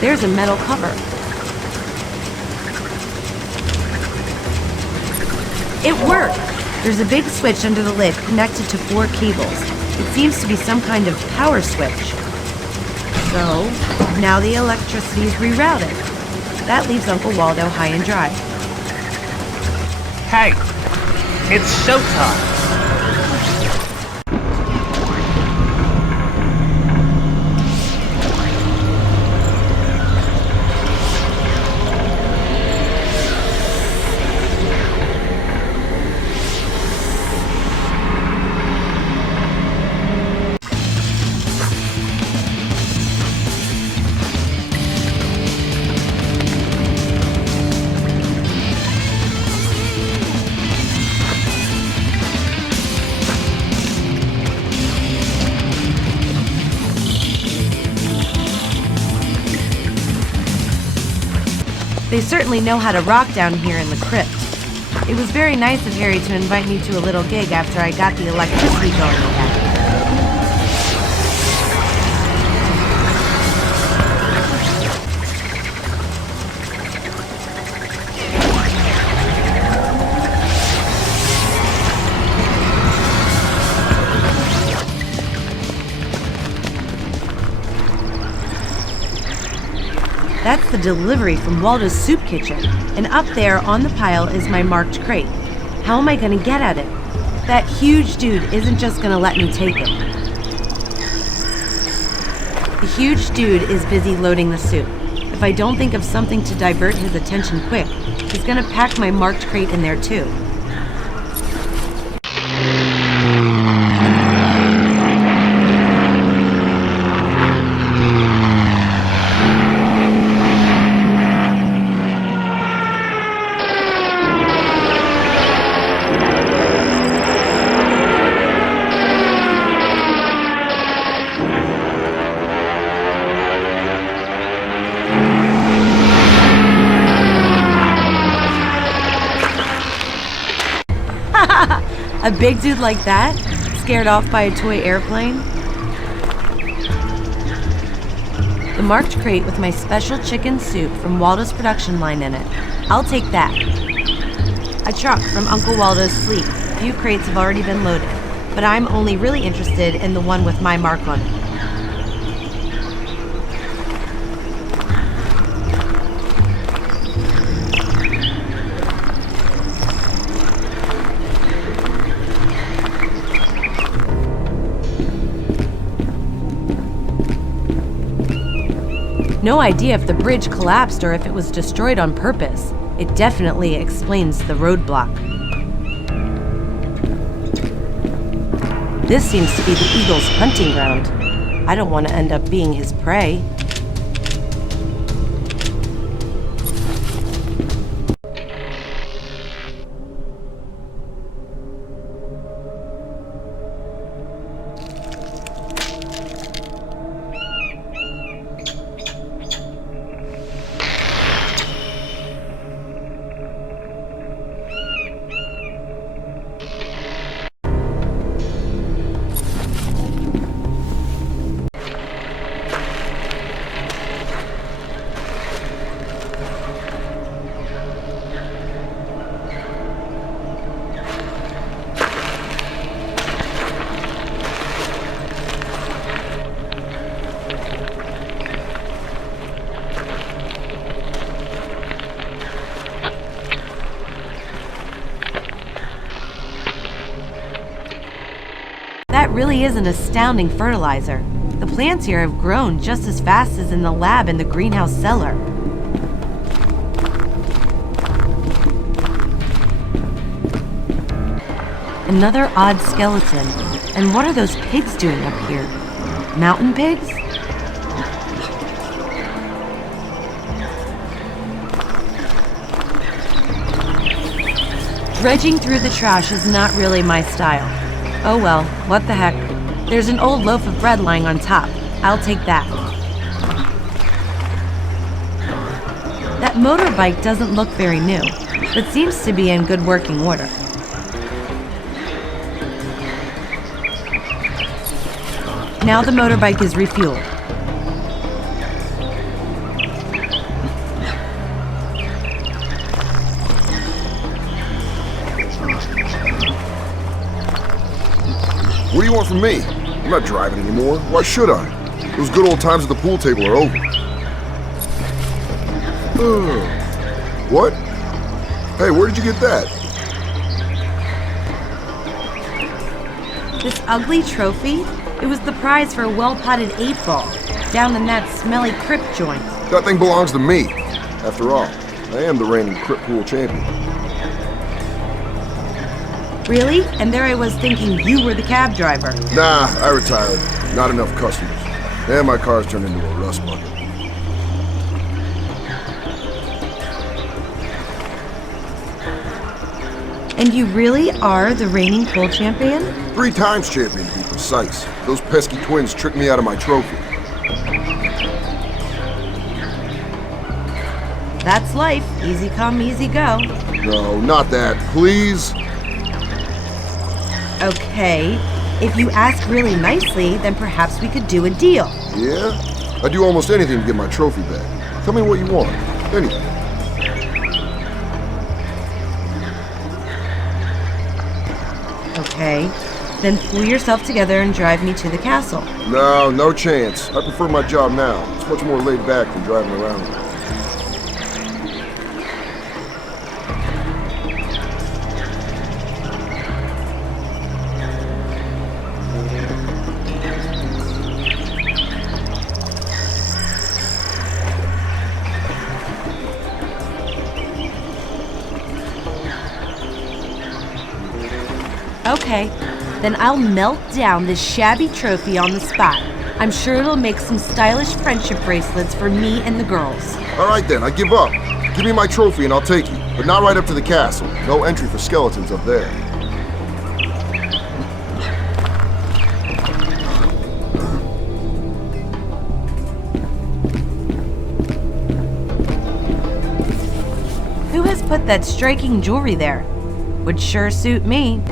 There's a metal cover. It worked! There's a big switch under the lid connected to 4 cables. It seems to be some kind of power switch. So, now the electricity is rerouted. That leaves Uncle Waldo high and dry. Hey, it's showtime. They certainly know how to rock down here in the crypt. It was very nice of Harry to invite me to a little gig after I got the electricity going again. That's the delivery from Waldo's soup kitchen, and up there on the pile is my marked crate. How am I gonna get at it? That huge dude isn't just gonna let me take it. The huge dude is busy loading the soup. If I don't think of something to divert his attention quick, he's gonna pack my marked crate in there too. A big dude like that? Scared off by a toy airplane? The marked crate with my special chicken soup from Waldo's production line in it. I'll take that. A truck from Uncle Waldo's fleet. A few crates have already been loaded, but I'm only really interested in the one with my mark on it. No idea if the bridge collapsed or if it was destroyed on purpose. It definitely explains the roadblock. This seems to be the eagle's hunting ground. I don't want to end up being his prey. That really is an astounding fertilizer. The plants here have grown just as fast as in the lab in the greenhouse cellar. Another odd skeleton. And what are those pigs doing up here? Mountain pigs? Dredging through the trash is not really my style. Oh well, what the heck. There's an old loaf of bread lying on top. I'll take that. That motorbike doesn't look very new. but seems to be in good working order. Now the motorbike is refueled. What do you want from me? I'm not driving anymore. Why should I? Those good old times at the pool table are over. What? Hey, where did you get that? This ugly trophy? It was the prize for a well-potted 8-ball down in that smelly crypt joint. That thing belongs to me. After all, I am the reigning crypt pool champion. Really? And there I was thinking you were the cab driver. Nah, I retired. Not enough customers. And my car's turned into a rust bucket. And you really are the reigning pool champion? 3 times champion, to be precise. Those pesky twins tricked me out of my trophy. That's life. Easy come, easy go. No, not that. Please? Okay, if you ask really nicely, then perhaps we could do a deal. Yeah? I'd do almost anything to get my trophy back. Tell me what you want. Anything. Okay, then pull yourself together and drive me to the castle. No, no chance. I prefer my job now. It's much more laid back than driving around. Okay, then I'll melt down this shabby trophy on the spot. I'm sure it'll make some stylish friendship bracelets for me and the girls. All right then, I give up. Give me my trophy and I'll take you, but not right up to the castle. No entry for skeletons up there. Who has put that striking jewelry there? Would sure suit me.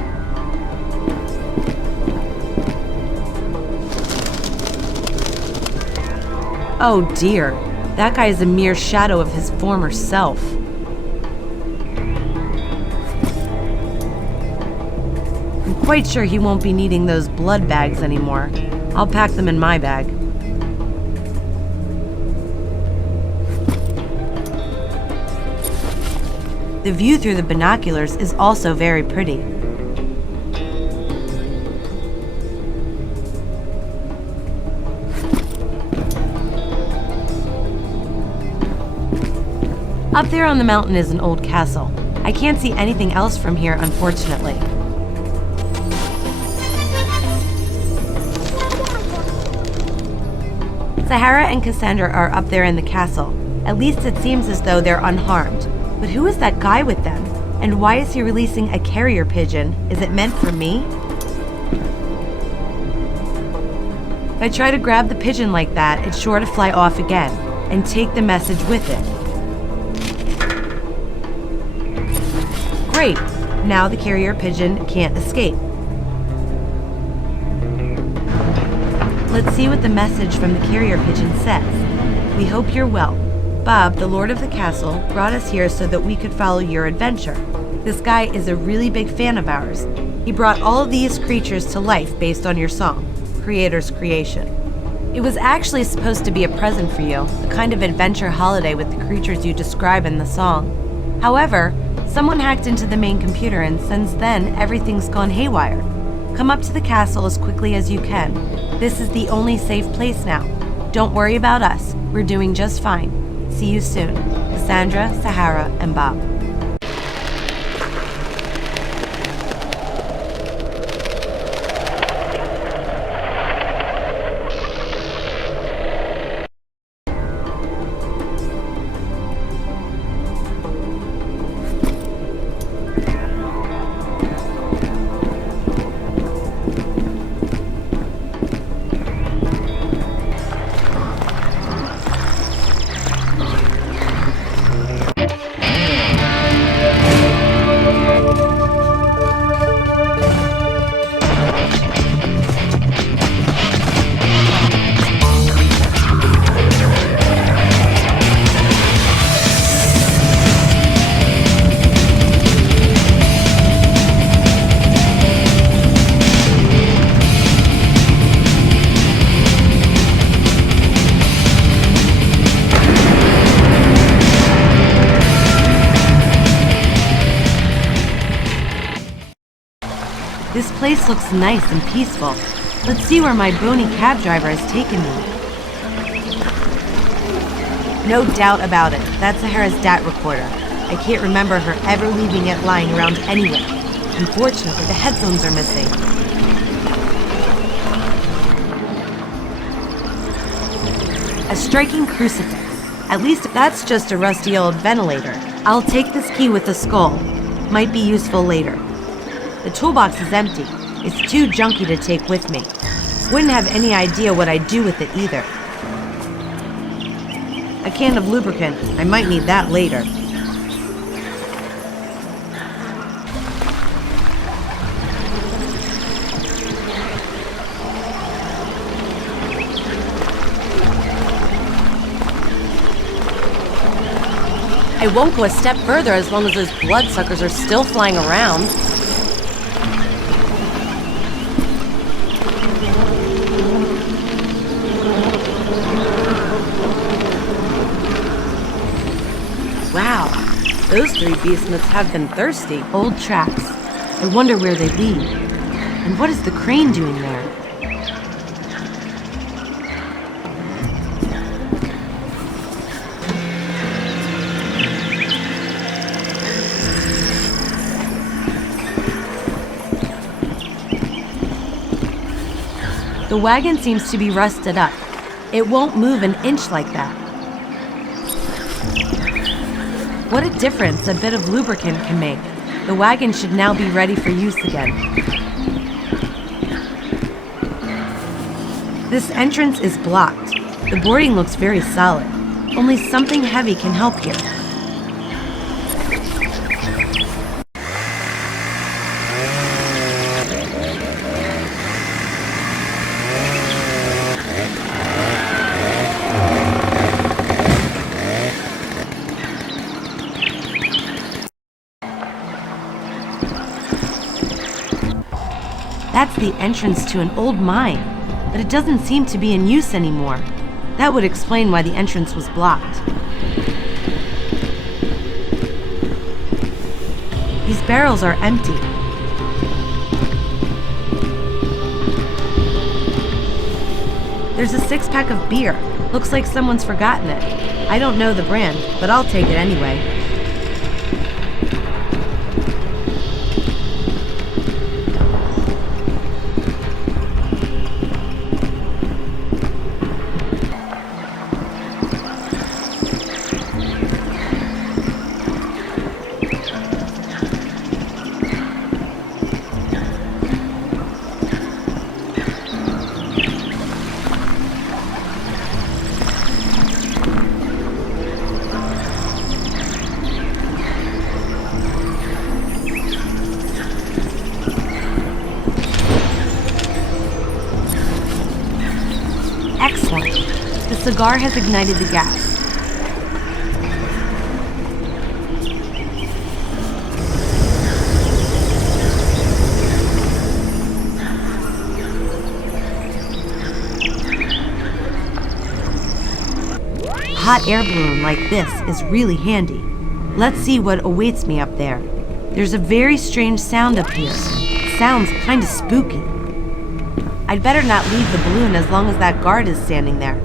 Oh dear, that guy is a mere shadow of his former self. I'm quite sure he won't be needing those blood bags anymore. I'll pack them in my bag. The view through the binoculars is also very pretty. Up there on the mountain is an old castle. I can't see anything else from here, unfortunately. Sahara and Cassandra are up there in the castle. At least it seems as though they're unharmed. But who is that guy with them? And why is he releasing a carrier pigeon? Is it meant for me? If I try to grab the pigeon like that, it's sure to fly off again and take the message with it. Great! Now the carrier pigeon can't escape. Let's see what the message from the carrier pigeon says. We hope you're well. Bob, the lord of the castle, brought us here so that we could follow your adventure. This guy is a really big fan of ours. He brought all of these creatures to life based on your song, Creator's Creation. It was actually supposed to be a present for you, a kind of adventure holiday with the creatures you describe in the song. However, someone hacked into the main computer and since then, everything's gone haywire. Come up to the castle as quickly as you can. This is the only safe place now. Don't worry about us. We're doing just fine. See you soon. Cassandra, Sahara, and Bob. place looks nice and peaceful. Let's see where my bony cab driver has taken me. No doubt about it, that's Sahara's DAT recorder. I can't remember her ever leaving it lying around anywhere. Unfortunately, the headphones are missing. A striking crucifix. At least that's just a rusty old ventilator. I'll take this key with the skull. Might be useful later. The toolbox is empty. It's too junky to take with me. Wouldn't have any idea what I'd do with it either. A can of lubricant. I might need that later. I won't go a step further as long as those bloodsuckers are still flying around. Wow, those three beasts must have been thirsty. Old tracks. I wonder where they lead. And what is the crane doing there? The wagon seems to be rusted up. It won't move an inch like that. What a difference a bit of lubricant can make. The wagon should now be ready for use again. This entrance is blocked. The boarding looks very solid. Only something heavy can help here. That's the entrance to an old mine, but it doesn't seem to be in use anymore. That would explain why the entrance was blocked. These barrels are empty. There's a 6-pack of beer. Looks like someone's forgotten it. I don't know the brand, but I'll take it anyway. Excellent. The cigar has ignited the gas. A hot air balloon like this is really handy. Let's see what awaits me up there. There's a very strange sound up here. It sounds kind of spooky. I'd better not leave the balloon as long as that guard is standing there.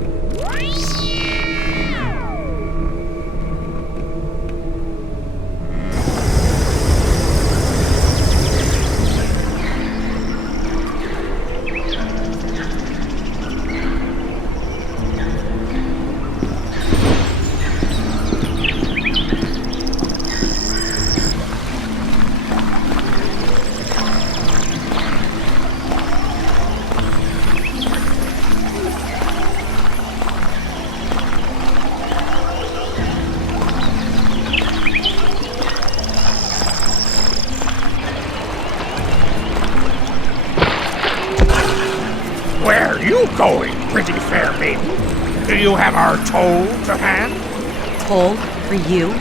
Where are you going, pretty fair maiden? Do you have our toll to hand? Toll? For you?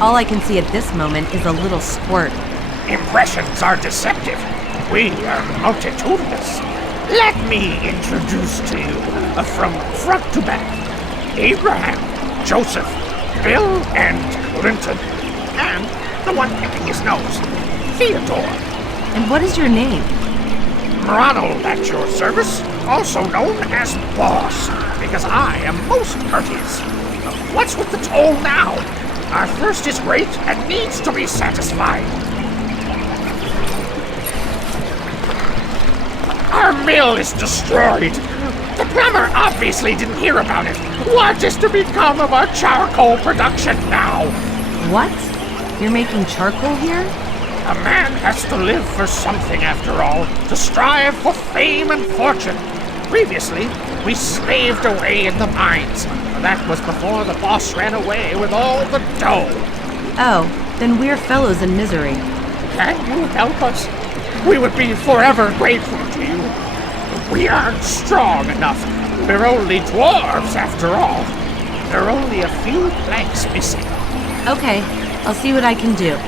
All I can see at this moment is a little squirt. Impressions are deceptive. We are multitudinous. Let me introduce to you, from front to back, Abraham, Joseph, Bill, and Clinton. And the one picking his nose, Theodore. And what is your name? Ronald at your service, also known as Boss, because I am most courteous. What's with the toll now? Our thirst is great and needs to be satisfied. Our mill is destroyed. The plumber obviously didn't hear about it. What is to become of our charcoal production now? What? You're making charcoal here? A man has to live for something after all, to strive for fame and fortune. Previously, we slaved away in the mines. That was before the boss ran away with all the dough. Oh, then we're fellows in misery. Can you help us? We would be forever grateful to you. We aren't strong enough. We're only dwarves after all. There are only a few planks missing. Okay, I'll see what I can do.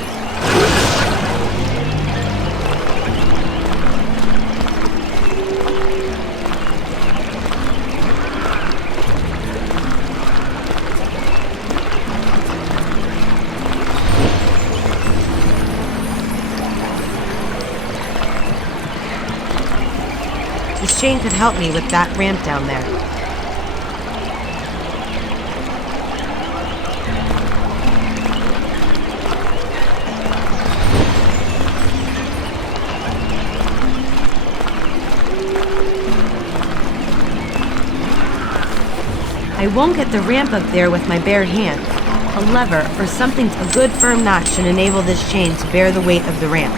This chain could help me with that ramp down there. I won't get the ramp up there with my bare hands. A lever or something, a good firm knot should enable this chain to bear the weight of the ramp.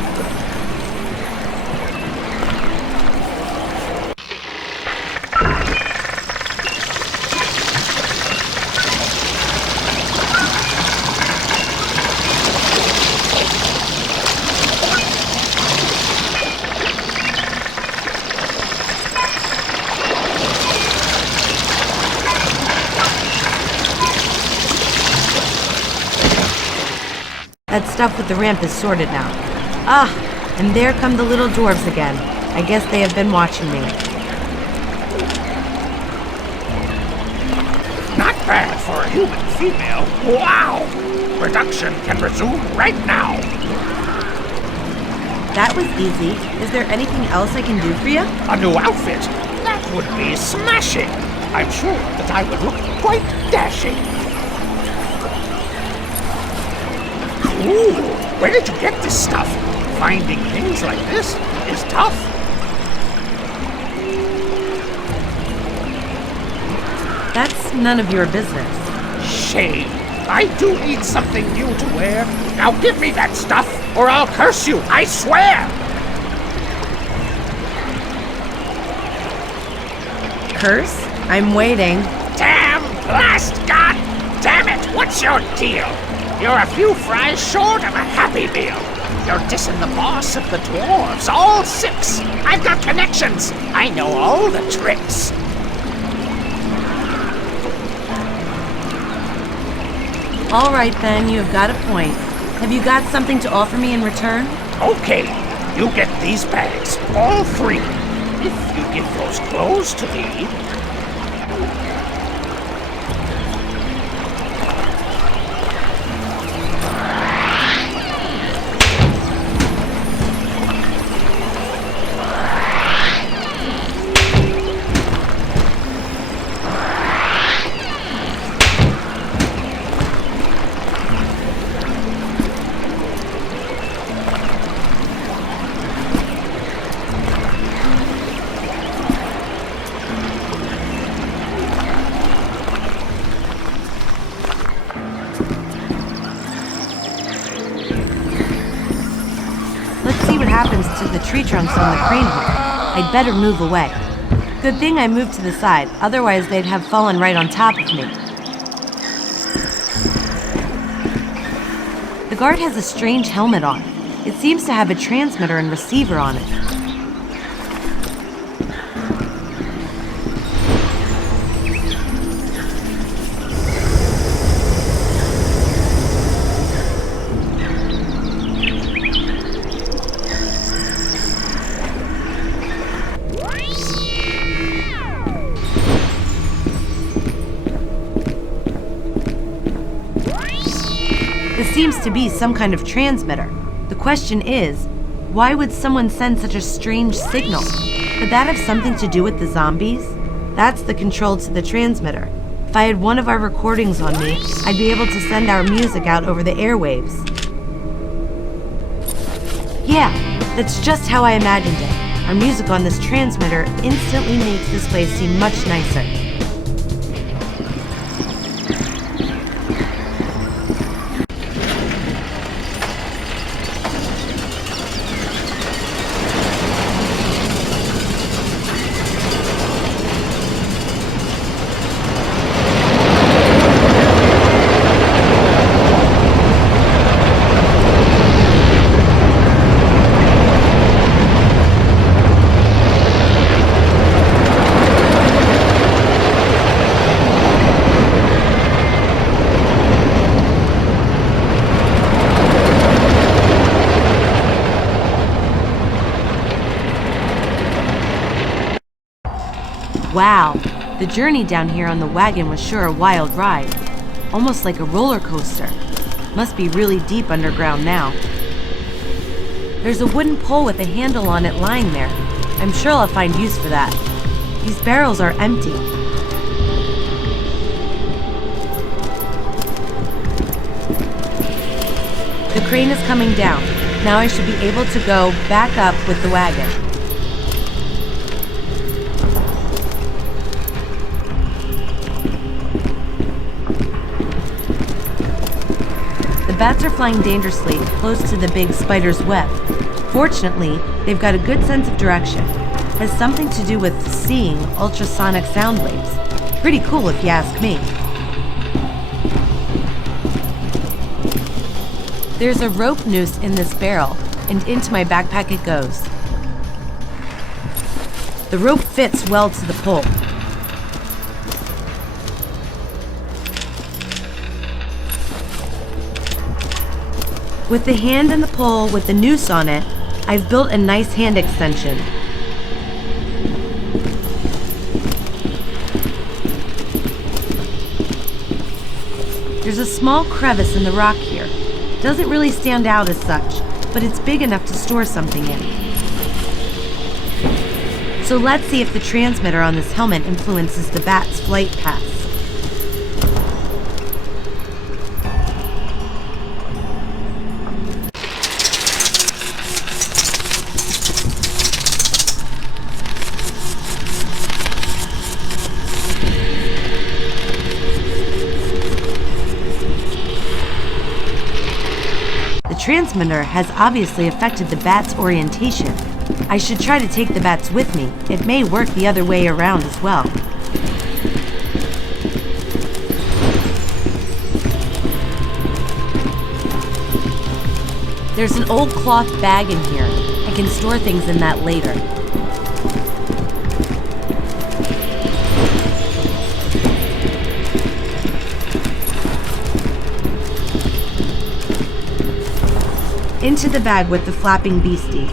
That stuff with the ramp is sorted now. Ah, and there come the little dwarves again. I guess they have been watching me. Not bad for a human female. Wow! Production can resume right now. That was easy. Is there anything else I can do for you? A new outfit? That would be smashing. I'm sure that I would look quite dashing. Ooh, where did you get this stuff? Finding things like this is tough. That's none of your business. Shame. I do need something new to wear. Now give me that stuff, or I'll curse you, I swear! Curse? I'm waiting. Damn blast god! Damn it, what's your deal? You're a few fries short of a Happy Meal. You're dissing the boss of the dwarves, all 6. I've got connections. I know all the tricks. All right then, you have got a point. Have you got something to offer me in return? Okay, you get these bags, all 3. If you give those clothes to me. Happens to the tree trunks on the crane hook. I'd better move away. Good thing I moved to the side, otherwise they'd have fallen right on top of me. The guard has a strange helmet on. It seems to have a transmitter and receiver on it. This seems to be some kind of transmitter. The question is, why would someone send such a strange signal? Could that have something to do with the zombies? That's the control to the transmitter. If I had one of our recordings on me, I'd be able to send our music out over the airwaves. Yeah, that's just how I imagined it. Our music on this transmitter instantly makes this place seem much nicer. Wow, the journey down here on the wagon was sure a wild ride. Almost like a roller coaster. Must be really deep underground now. There's a wooden pole with a handle on it lying there. I'm sure I'll find use for that. These barrels are empty. The crane is coming down. Now I should be able to go back up with the wagon. The bats are flying dangerously close to the big spider's web. Fortunately, they've got a good sense of direction. Has something to do with seeing ultrasonic sound waves. Pretty cool if you ask me. There's a rope noose in this barrel, and into my backpack it goes. The rope fits well to the pole. With the hand and the pole with the noose on it, I've built a nice hand extension. There's a small crevice in the rock here. Doesn't really stand out as such, but it's big enough to store something in. So let's see if the transmitter on this helmet influences the bat's flight paths. The transmitter has obviously affected the bat's orientation. I should try to take the bats with me. It may work the other way around as well. There's an old cloth bag in here. I can store things in that later. Into the bag with the flapping beasties.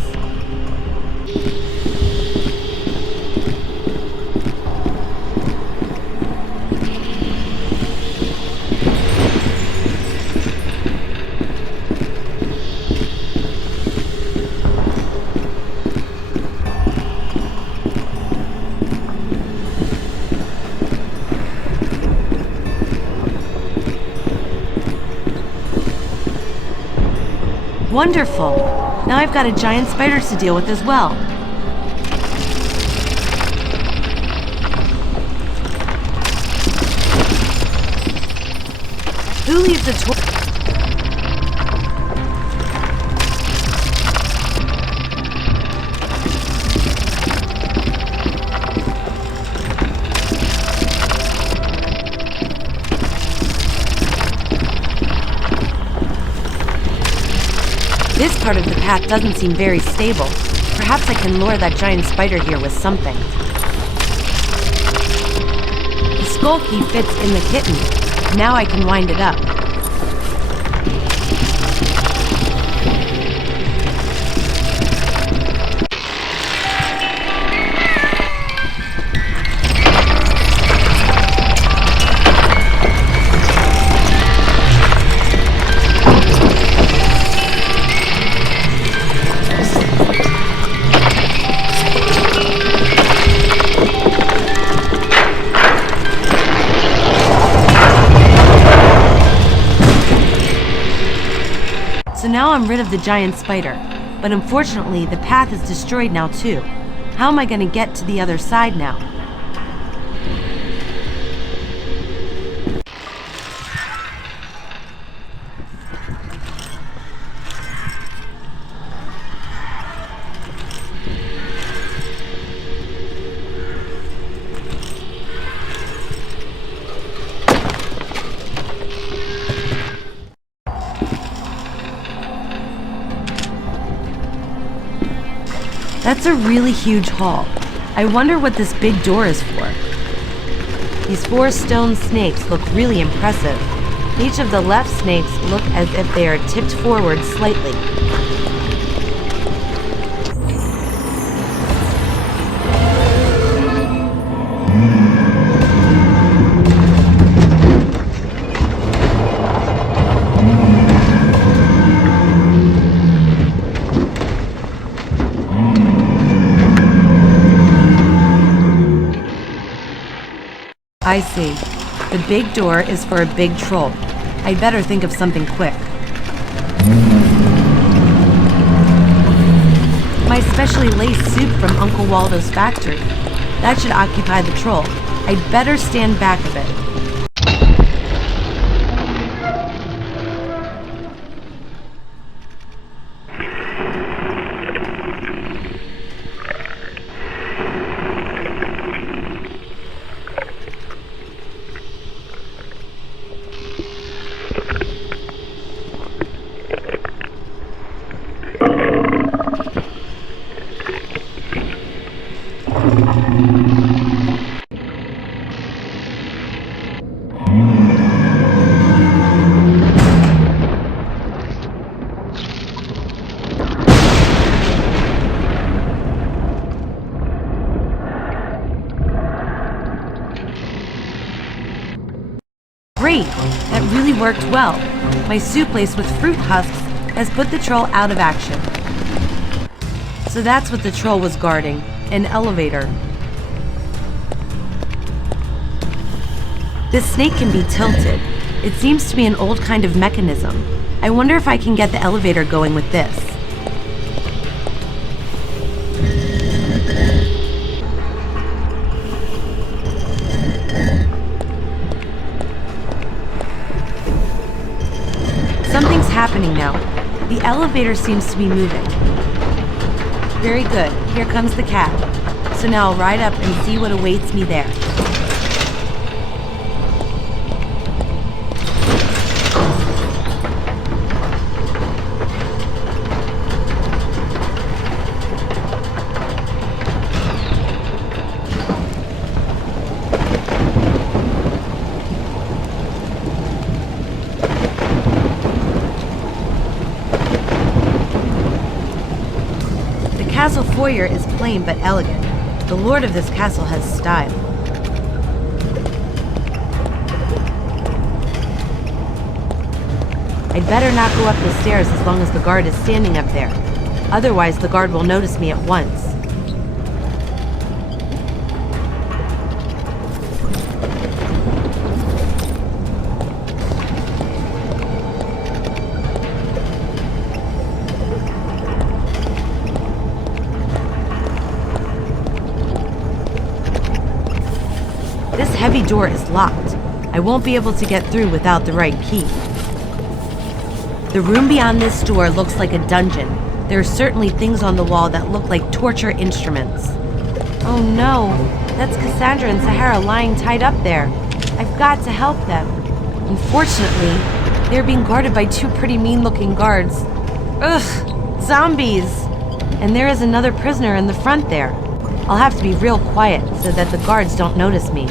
Wonderful! Now I've got a giant spider to deal with as well. Who leaves a toy? This part of the path doesn't seem very stable. Perhaps I can lure that giant spider here with something. The skull key fits in the kitten. Now I can wind it up. now I'm rid of the giant spider, but unfortunately the path is destroyed now too. How am I going to get to the other side now? That's a really huge hall. I wonder what this big door is for. These 4 stone snakes look really impressive. Each of the left snakes look as if they are tipped forward slightly. I see. The big door is for a big troll. I'd better think of something quick. My specially laced soup from Uncle Waldo's factory. That should occupy the troll. I'd better stand back a bit. Great! That really worked well. My soup laced with fruit husks has put the troll out of action. So that's what the troll was guarding, an elevator. This snake can be tilted. It seems to be an old kind of mechanism. I wonder if I can get the elevator going with this. Something's happening now. The elevator seems to be moving. Very good. Here comes the cab. So now I'll ride up and see what awaits me there. The castle foyer is plain but elegant. The lord of this castle has style. I'd better not go up the stairs as long as the guard is standing up there. Otherwise, the guard will notice me at once. This heavy door is locked. I won't be able to get through without the right key. The room beyond this door looks like a dungeon. There are certainly things on the wall that look like torture instruments. Oh no, that's Cassandra and Sahara lying tied up there. I've got to help them. Unfortunately, they're being guarded by 2 pretty mean-looking guards. Ugh, zombies! And there is another prisoner in the front there. I'll have to be real quiet so that the guards don't notice me.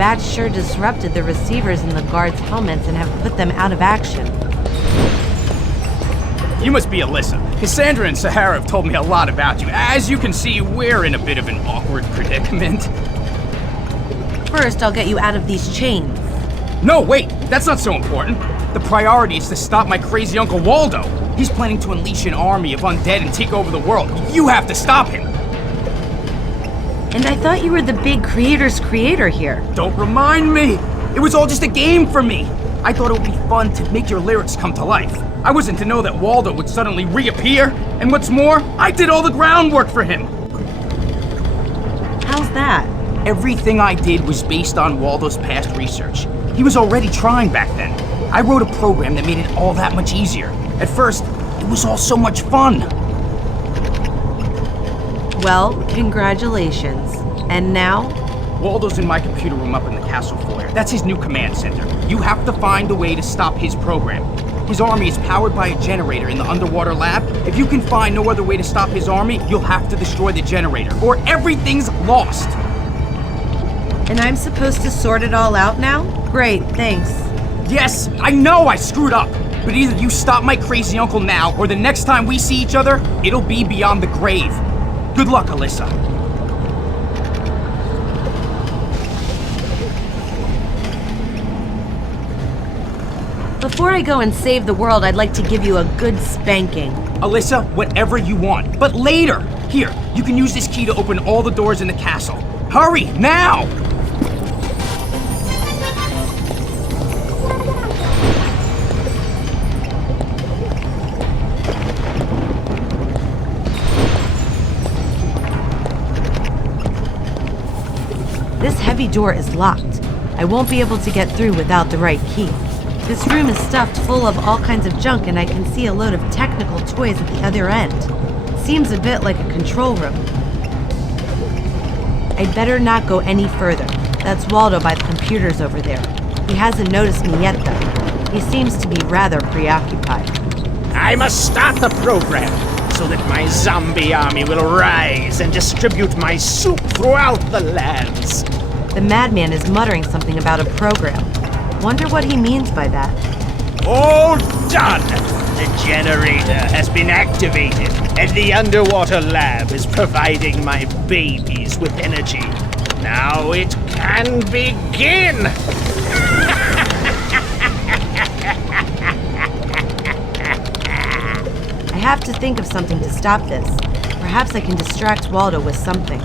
bats sure disrupted the receivers in the guards' helmets and have put them out of action. You must be Alyssa. Cassandra and Sahara have told me a lot about you. As you can see, we're in a bit of an awkward predicament. First, I'll get you out of these chains. No, wait, that's not so important. The priority is to stop my crazy Uncle Waldo. He's planning to unleash an army of undead and take over the world. You have to stop him. And I thought you were the big creator's creator here. Don't remind me. It was all just a game for me. I thought it would be fun to make your lyrics come to life. I wasn't to know that Waldo would suddenly reappear. And what's more, I did all the groundwork for him. How's that? Everything I did was based on Waldo's past research. He was already trying back then. I wrote a program that made it all that much easier. At first, it was all so much fun. Well, congratulations. And now? Waldo's in my computer room up in the castle foyer. That's his new command center. You have to find a way to stop his program. His army is powered by a generator in the underwater lab. If you can find no other way to stop his army, you'll have to destroy the generator, or everything's lost. And I'm supposed to sort it all out now? Great, thanks. Yes, I know I screwed up. But either you stop my crazy uncle now, or the next time we see each other, it'll be beyond the grave. Good luck, Alyssa. Before I go and save the world, I'd like to give you a good spanking. Alyssa, whatever you want, but later. Here, you can use this key to open all the doors in the castle. Hurry, now! This heavy door is locked. I won't be able to get through without the right key. This room is stuffed full of all kinds of junk, and I can see a load of technical toys at the other end. Seems a bit like a control room. I'd better not go any further. That's Waldo by the computers over there. He hasn't noticed me yet, though. He seems to be rather preoccupied. I must start the program so that my zombie army will rise and distribute my soup throughout the lands. The madman is muttering something about a program. Wonder what he means by that. All done! The generator has been activated, and the underwater lab is providing my babies with energy. Now it can begin! I have to think of something to stop this. Perhaps I can distract Waldo with something.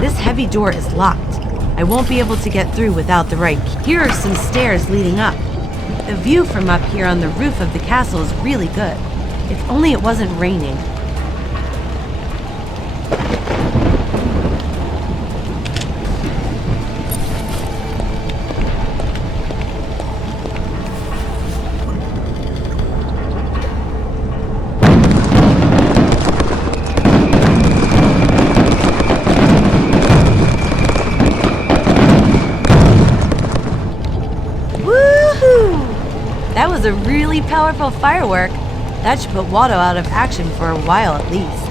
This heavy door is locked. I won't be able to get through without the right key. Here are some stairs leading up. The view from up here on the roof of the castle is really good. If only it wasn't raining. That was a really powerful firework. That should put Waldo out of action for a while at least.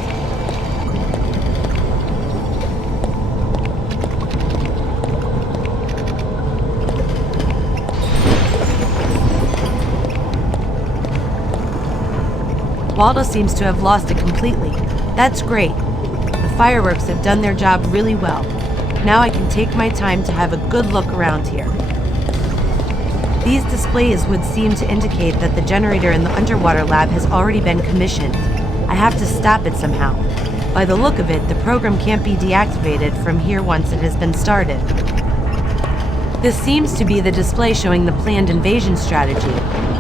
Waldo seems to have lost it completely. That's great. The fireworks have done their job really well. Now I can take my time to have a good look around here. These displays would seem to indicate that the generator in the underwater lab has already been commissioned. I have to stop it somehow. By the look of it, the program can't be deactivated from here once it has been started. This seems to be the display showing the planned invasion strategy.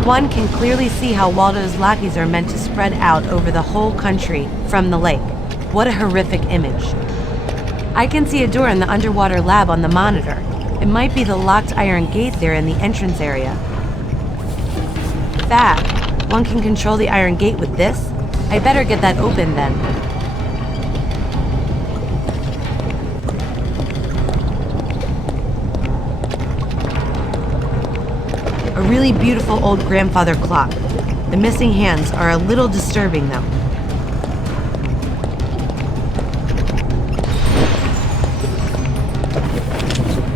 One can clearly see how Waldo's lackeys are meant to spread out over the whole country from the lake. What a horrific image. I can see a door in the underwater lab on the monitor. It might be the locked iron gate there in the entrance area. Fab. One can control the iron gate with this? I better get that open then. really beautiful old grandfather clock. The missing hands are a little disturbing, though.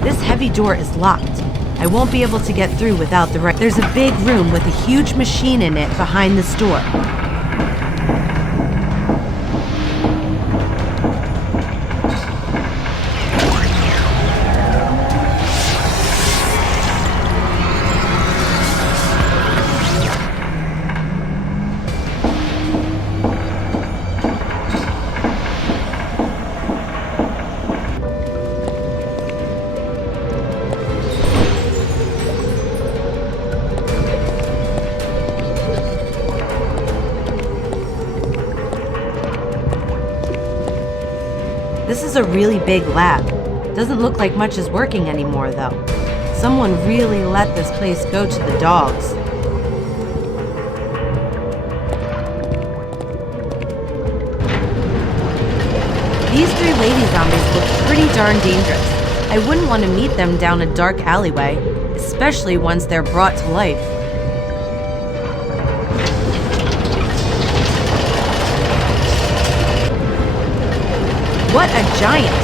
This heavy door is locked. I won't be able to get through without the right. There's a big room with a huge machine in it behind this door. This is a really big lab. Doesn't look like much is working anymore, though. Someone really let this place go to the dogs. These 3 lady zombies look pretty darn dangerous. I wouldn't want to meet them down a dark alleyway, especially once they're brought to life. What a giant!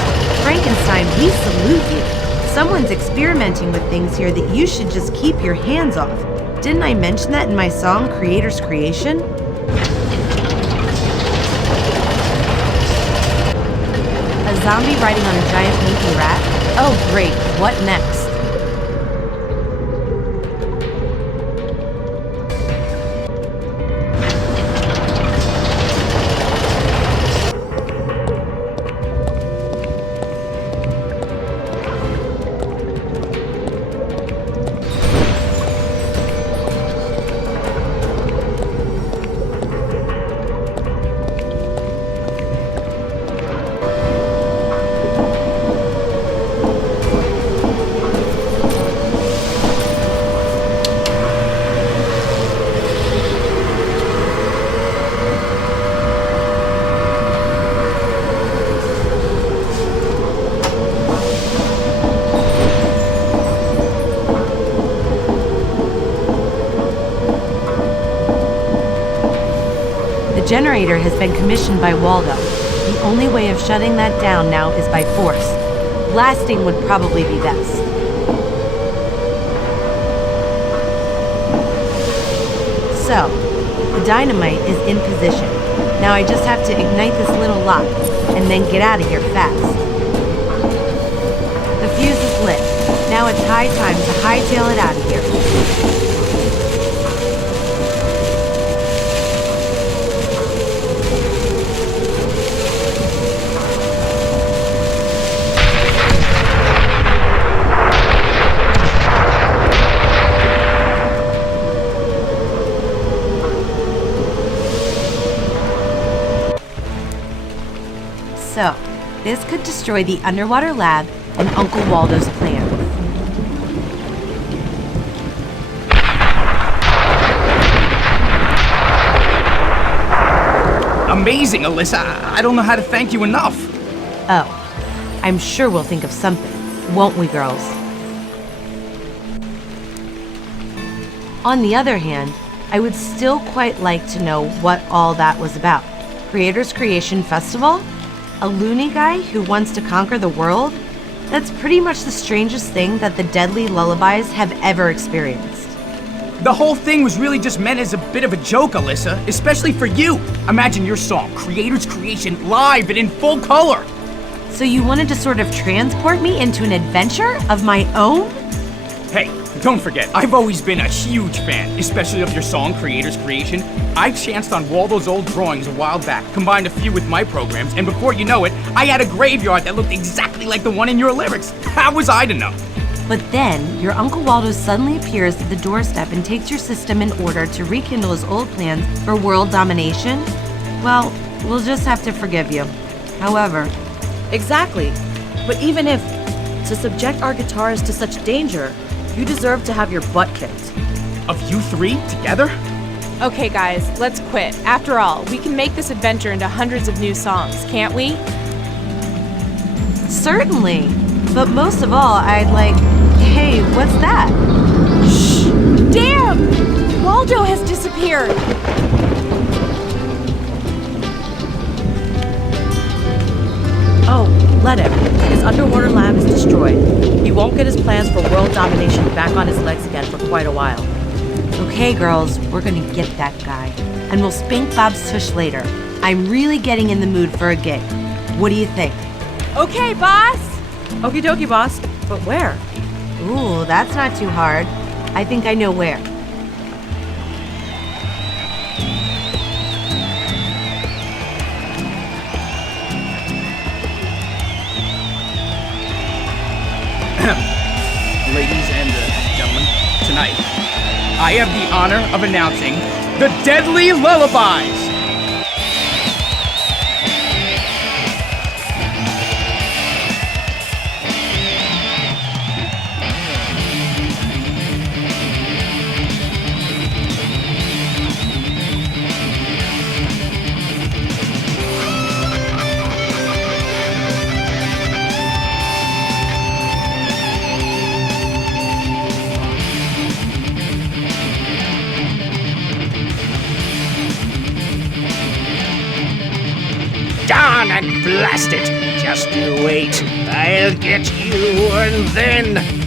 Frankenstein, we salute you. Someone's experimenting with things here that you should just keep your hands off. Didn't I mention that in my song, Creator's Creation? A zombie riding on a giant blinking rat? Oh great, what next? The generator has been commissioned by Waldo. The only way of shutting that down now is by force. Blasting would probably be best. So, the dynamite is in position. Now I just have to ignite this little lock and then get out of here fast. The fuse is lit. Now it's high time to hightail it out of here. So, this could destroy the underwater lab and Uncle Waldo's plan. Amazing, Alyssa. I don't know how to thank you enough. Oh, I'm sure we'll think of something, won't we, girls? On the other hand, I would still quite like to know what all that was about. Creator's Creation Festival? A loony guy who wants to conquer the world? That's pretty much the strangest thing that the Deadly Lullabies have ever experienced. The whole thing was really just meant as a bit of a joke, Alyssa, especially for you. Imagine your song, Creator's Creation, live and in full color. So you wanted to sort of transport me into an adventure of my own? Hey, don't forget, I've always been a huge fan, especially of your song, Creator's Creation. I chanced on Waldo's old drawings a while back, combined a few with my programs, and before you know it, I had a graveyard that looked exactly like the one in your lyrics. How was I to know? But then, your Uncle Waldo suddenly appears at the doorstep and takes your system in order to rekindle his old plans for world domination? Well, we'll just have to forgive you. However... Exactly. But even if, to subject our guitarist to such danger, you deserve to have your butt kicked. Of you 3 together? Okay, guys, let's quit. After all, we can make this adventure into hundreds of new songs, can't we? Certainly. But most of all, I'd like... Hey, what's that? Shh! Damn! Waldo has disappeared! Oh, let him. His underwater lab is destroyed. He won't get his plans for world domination back on his legs again for quite a while. Okay, girls, we're gonna get that guy. And we'll spank Bob's tush later. I'm really getting in the mood for a gig. What do you think? Okay, boss! Okie dokie, boss. But where? Ooh, that's not too hard. I think I know where. Ladies and gentlemen, tonight, I have the honor of announcing the Deadly Lullabies! Darn and blast it! Just you wait. I'll get you, and then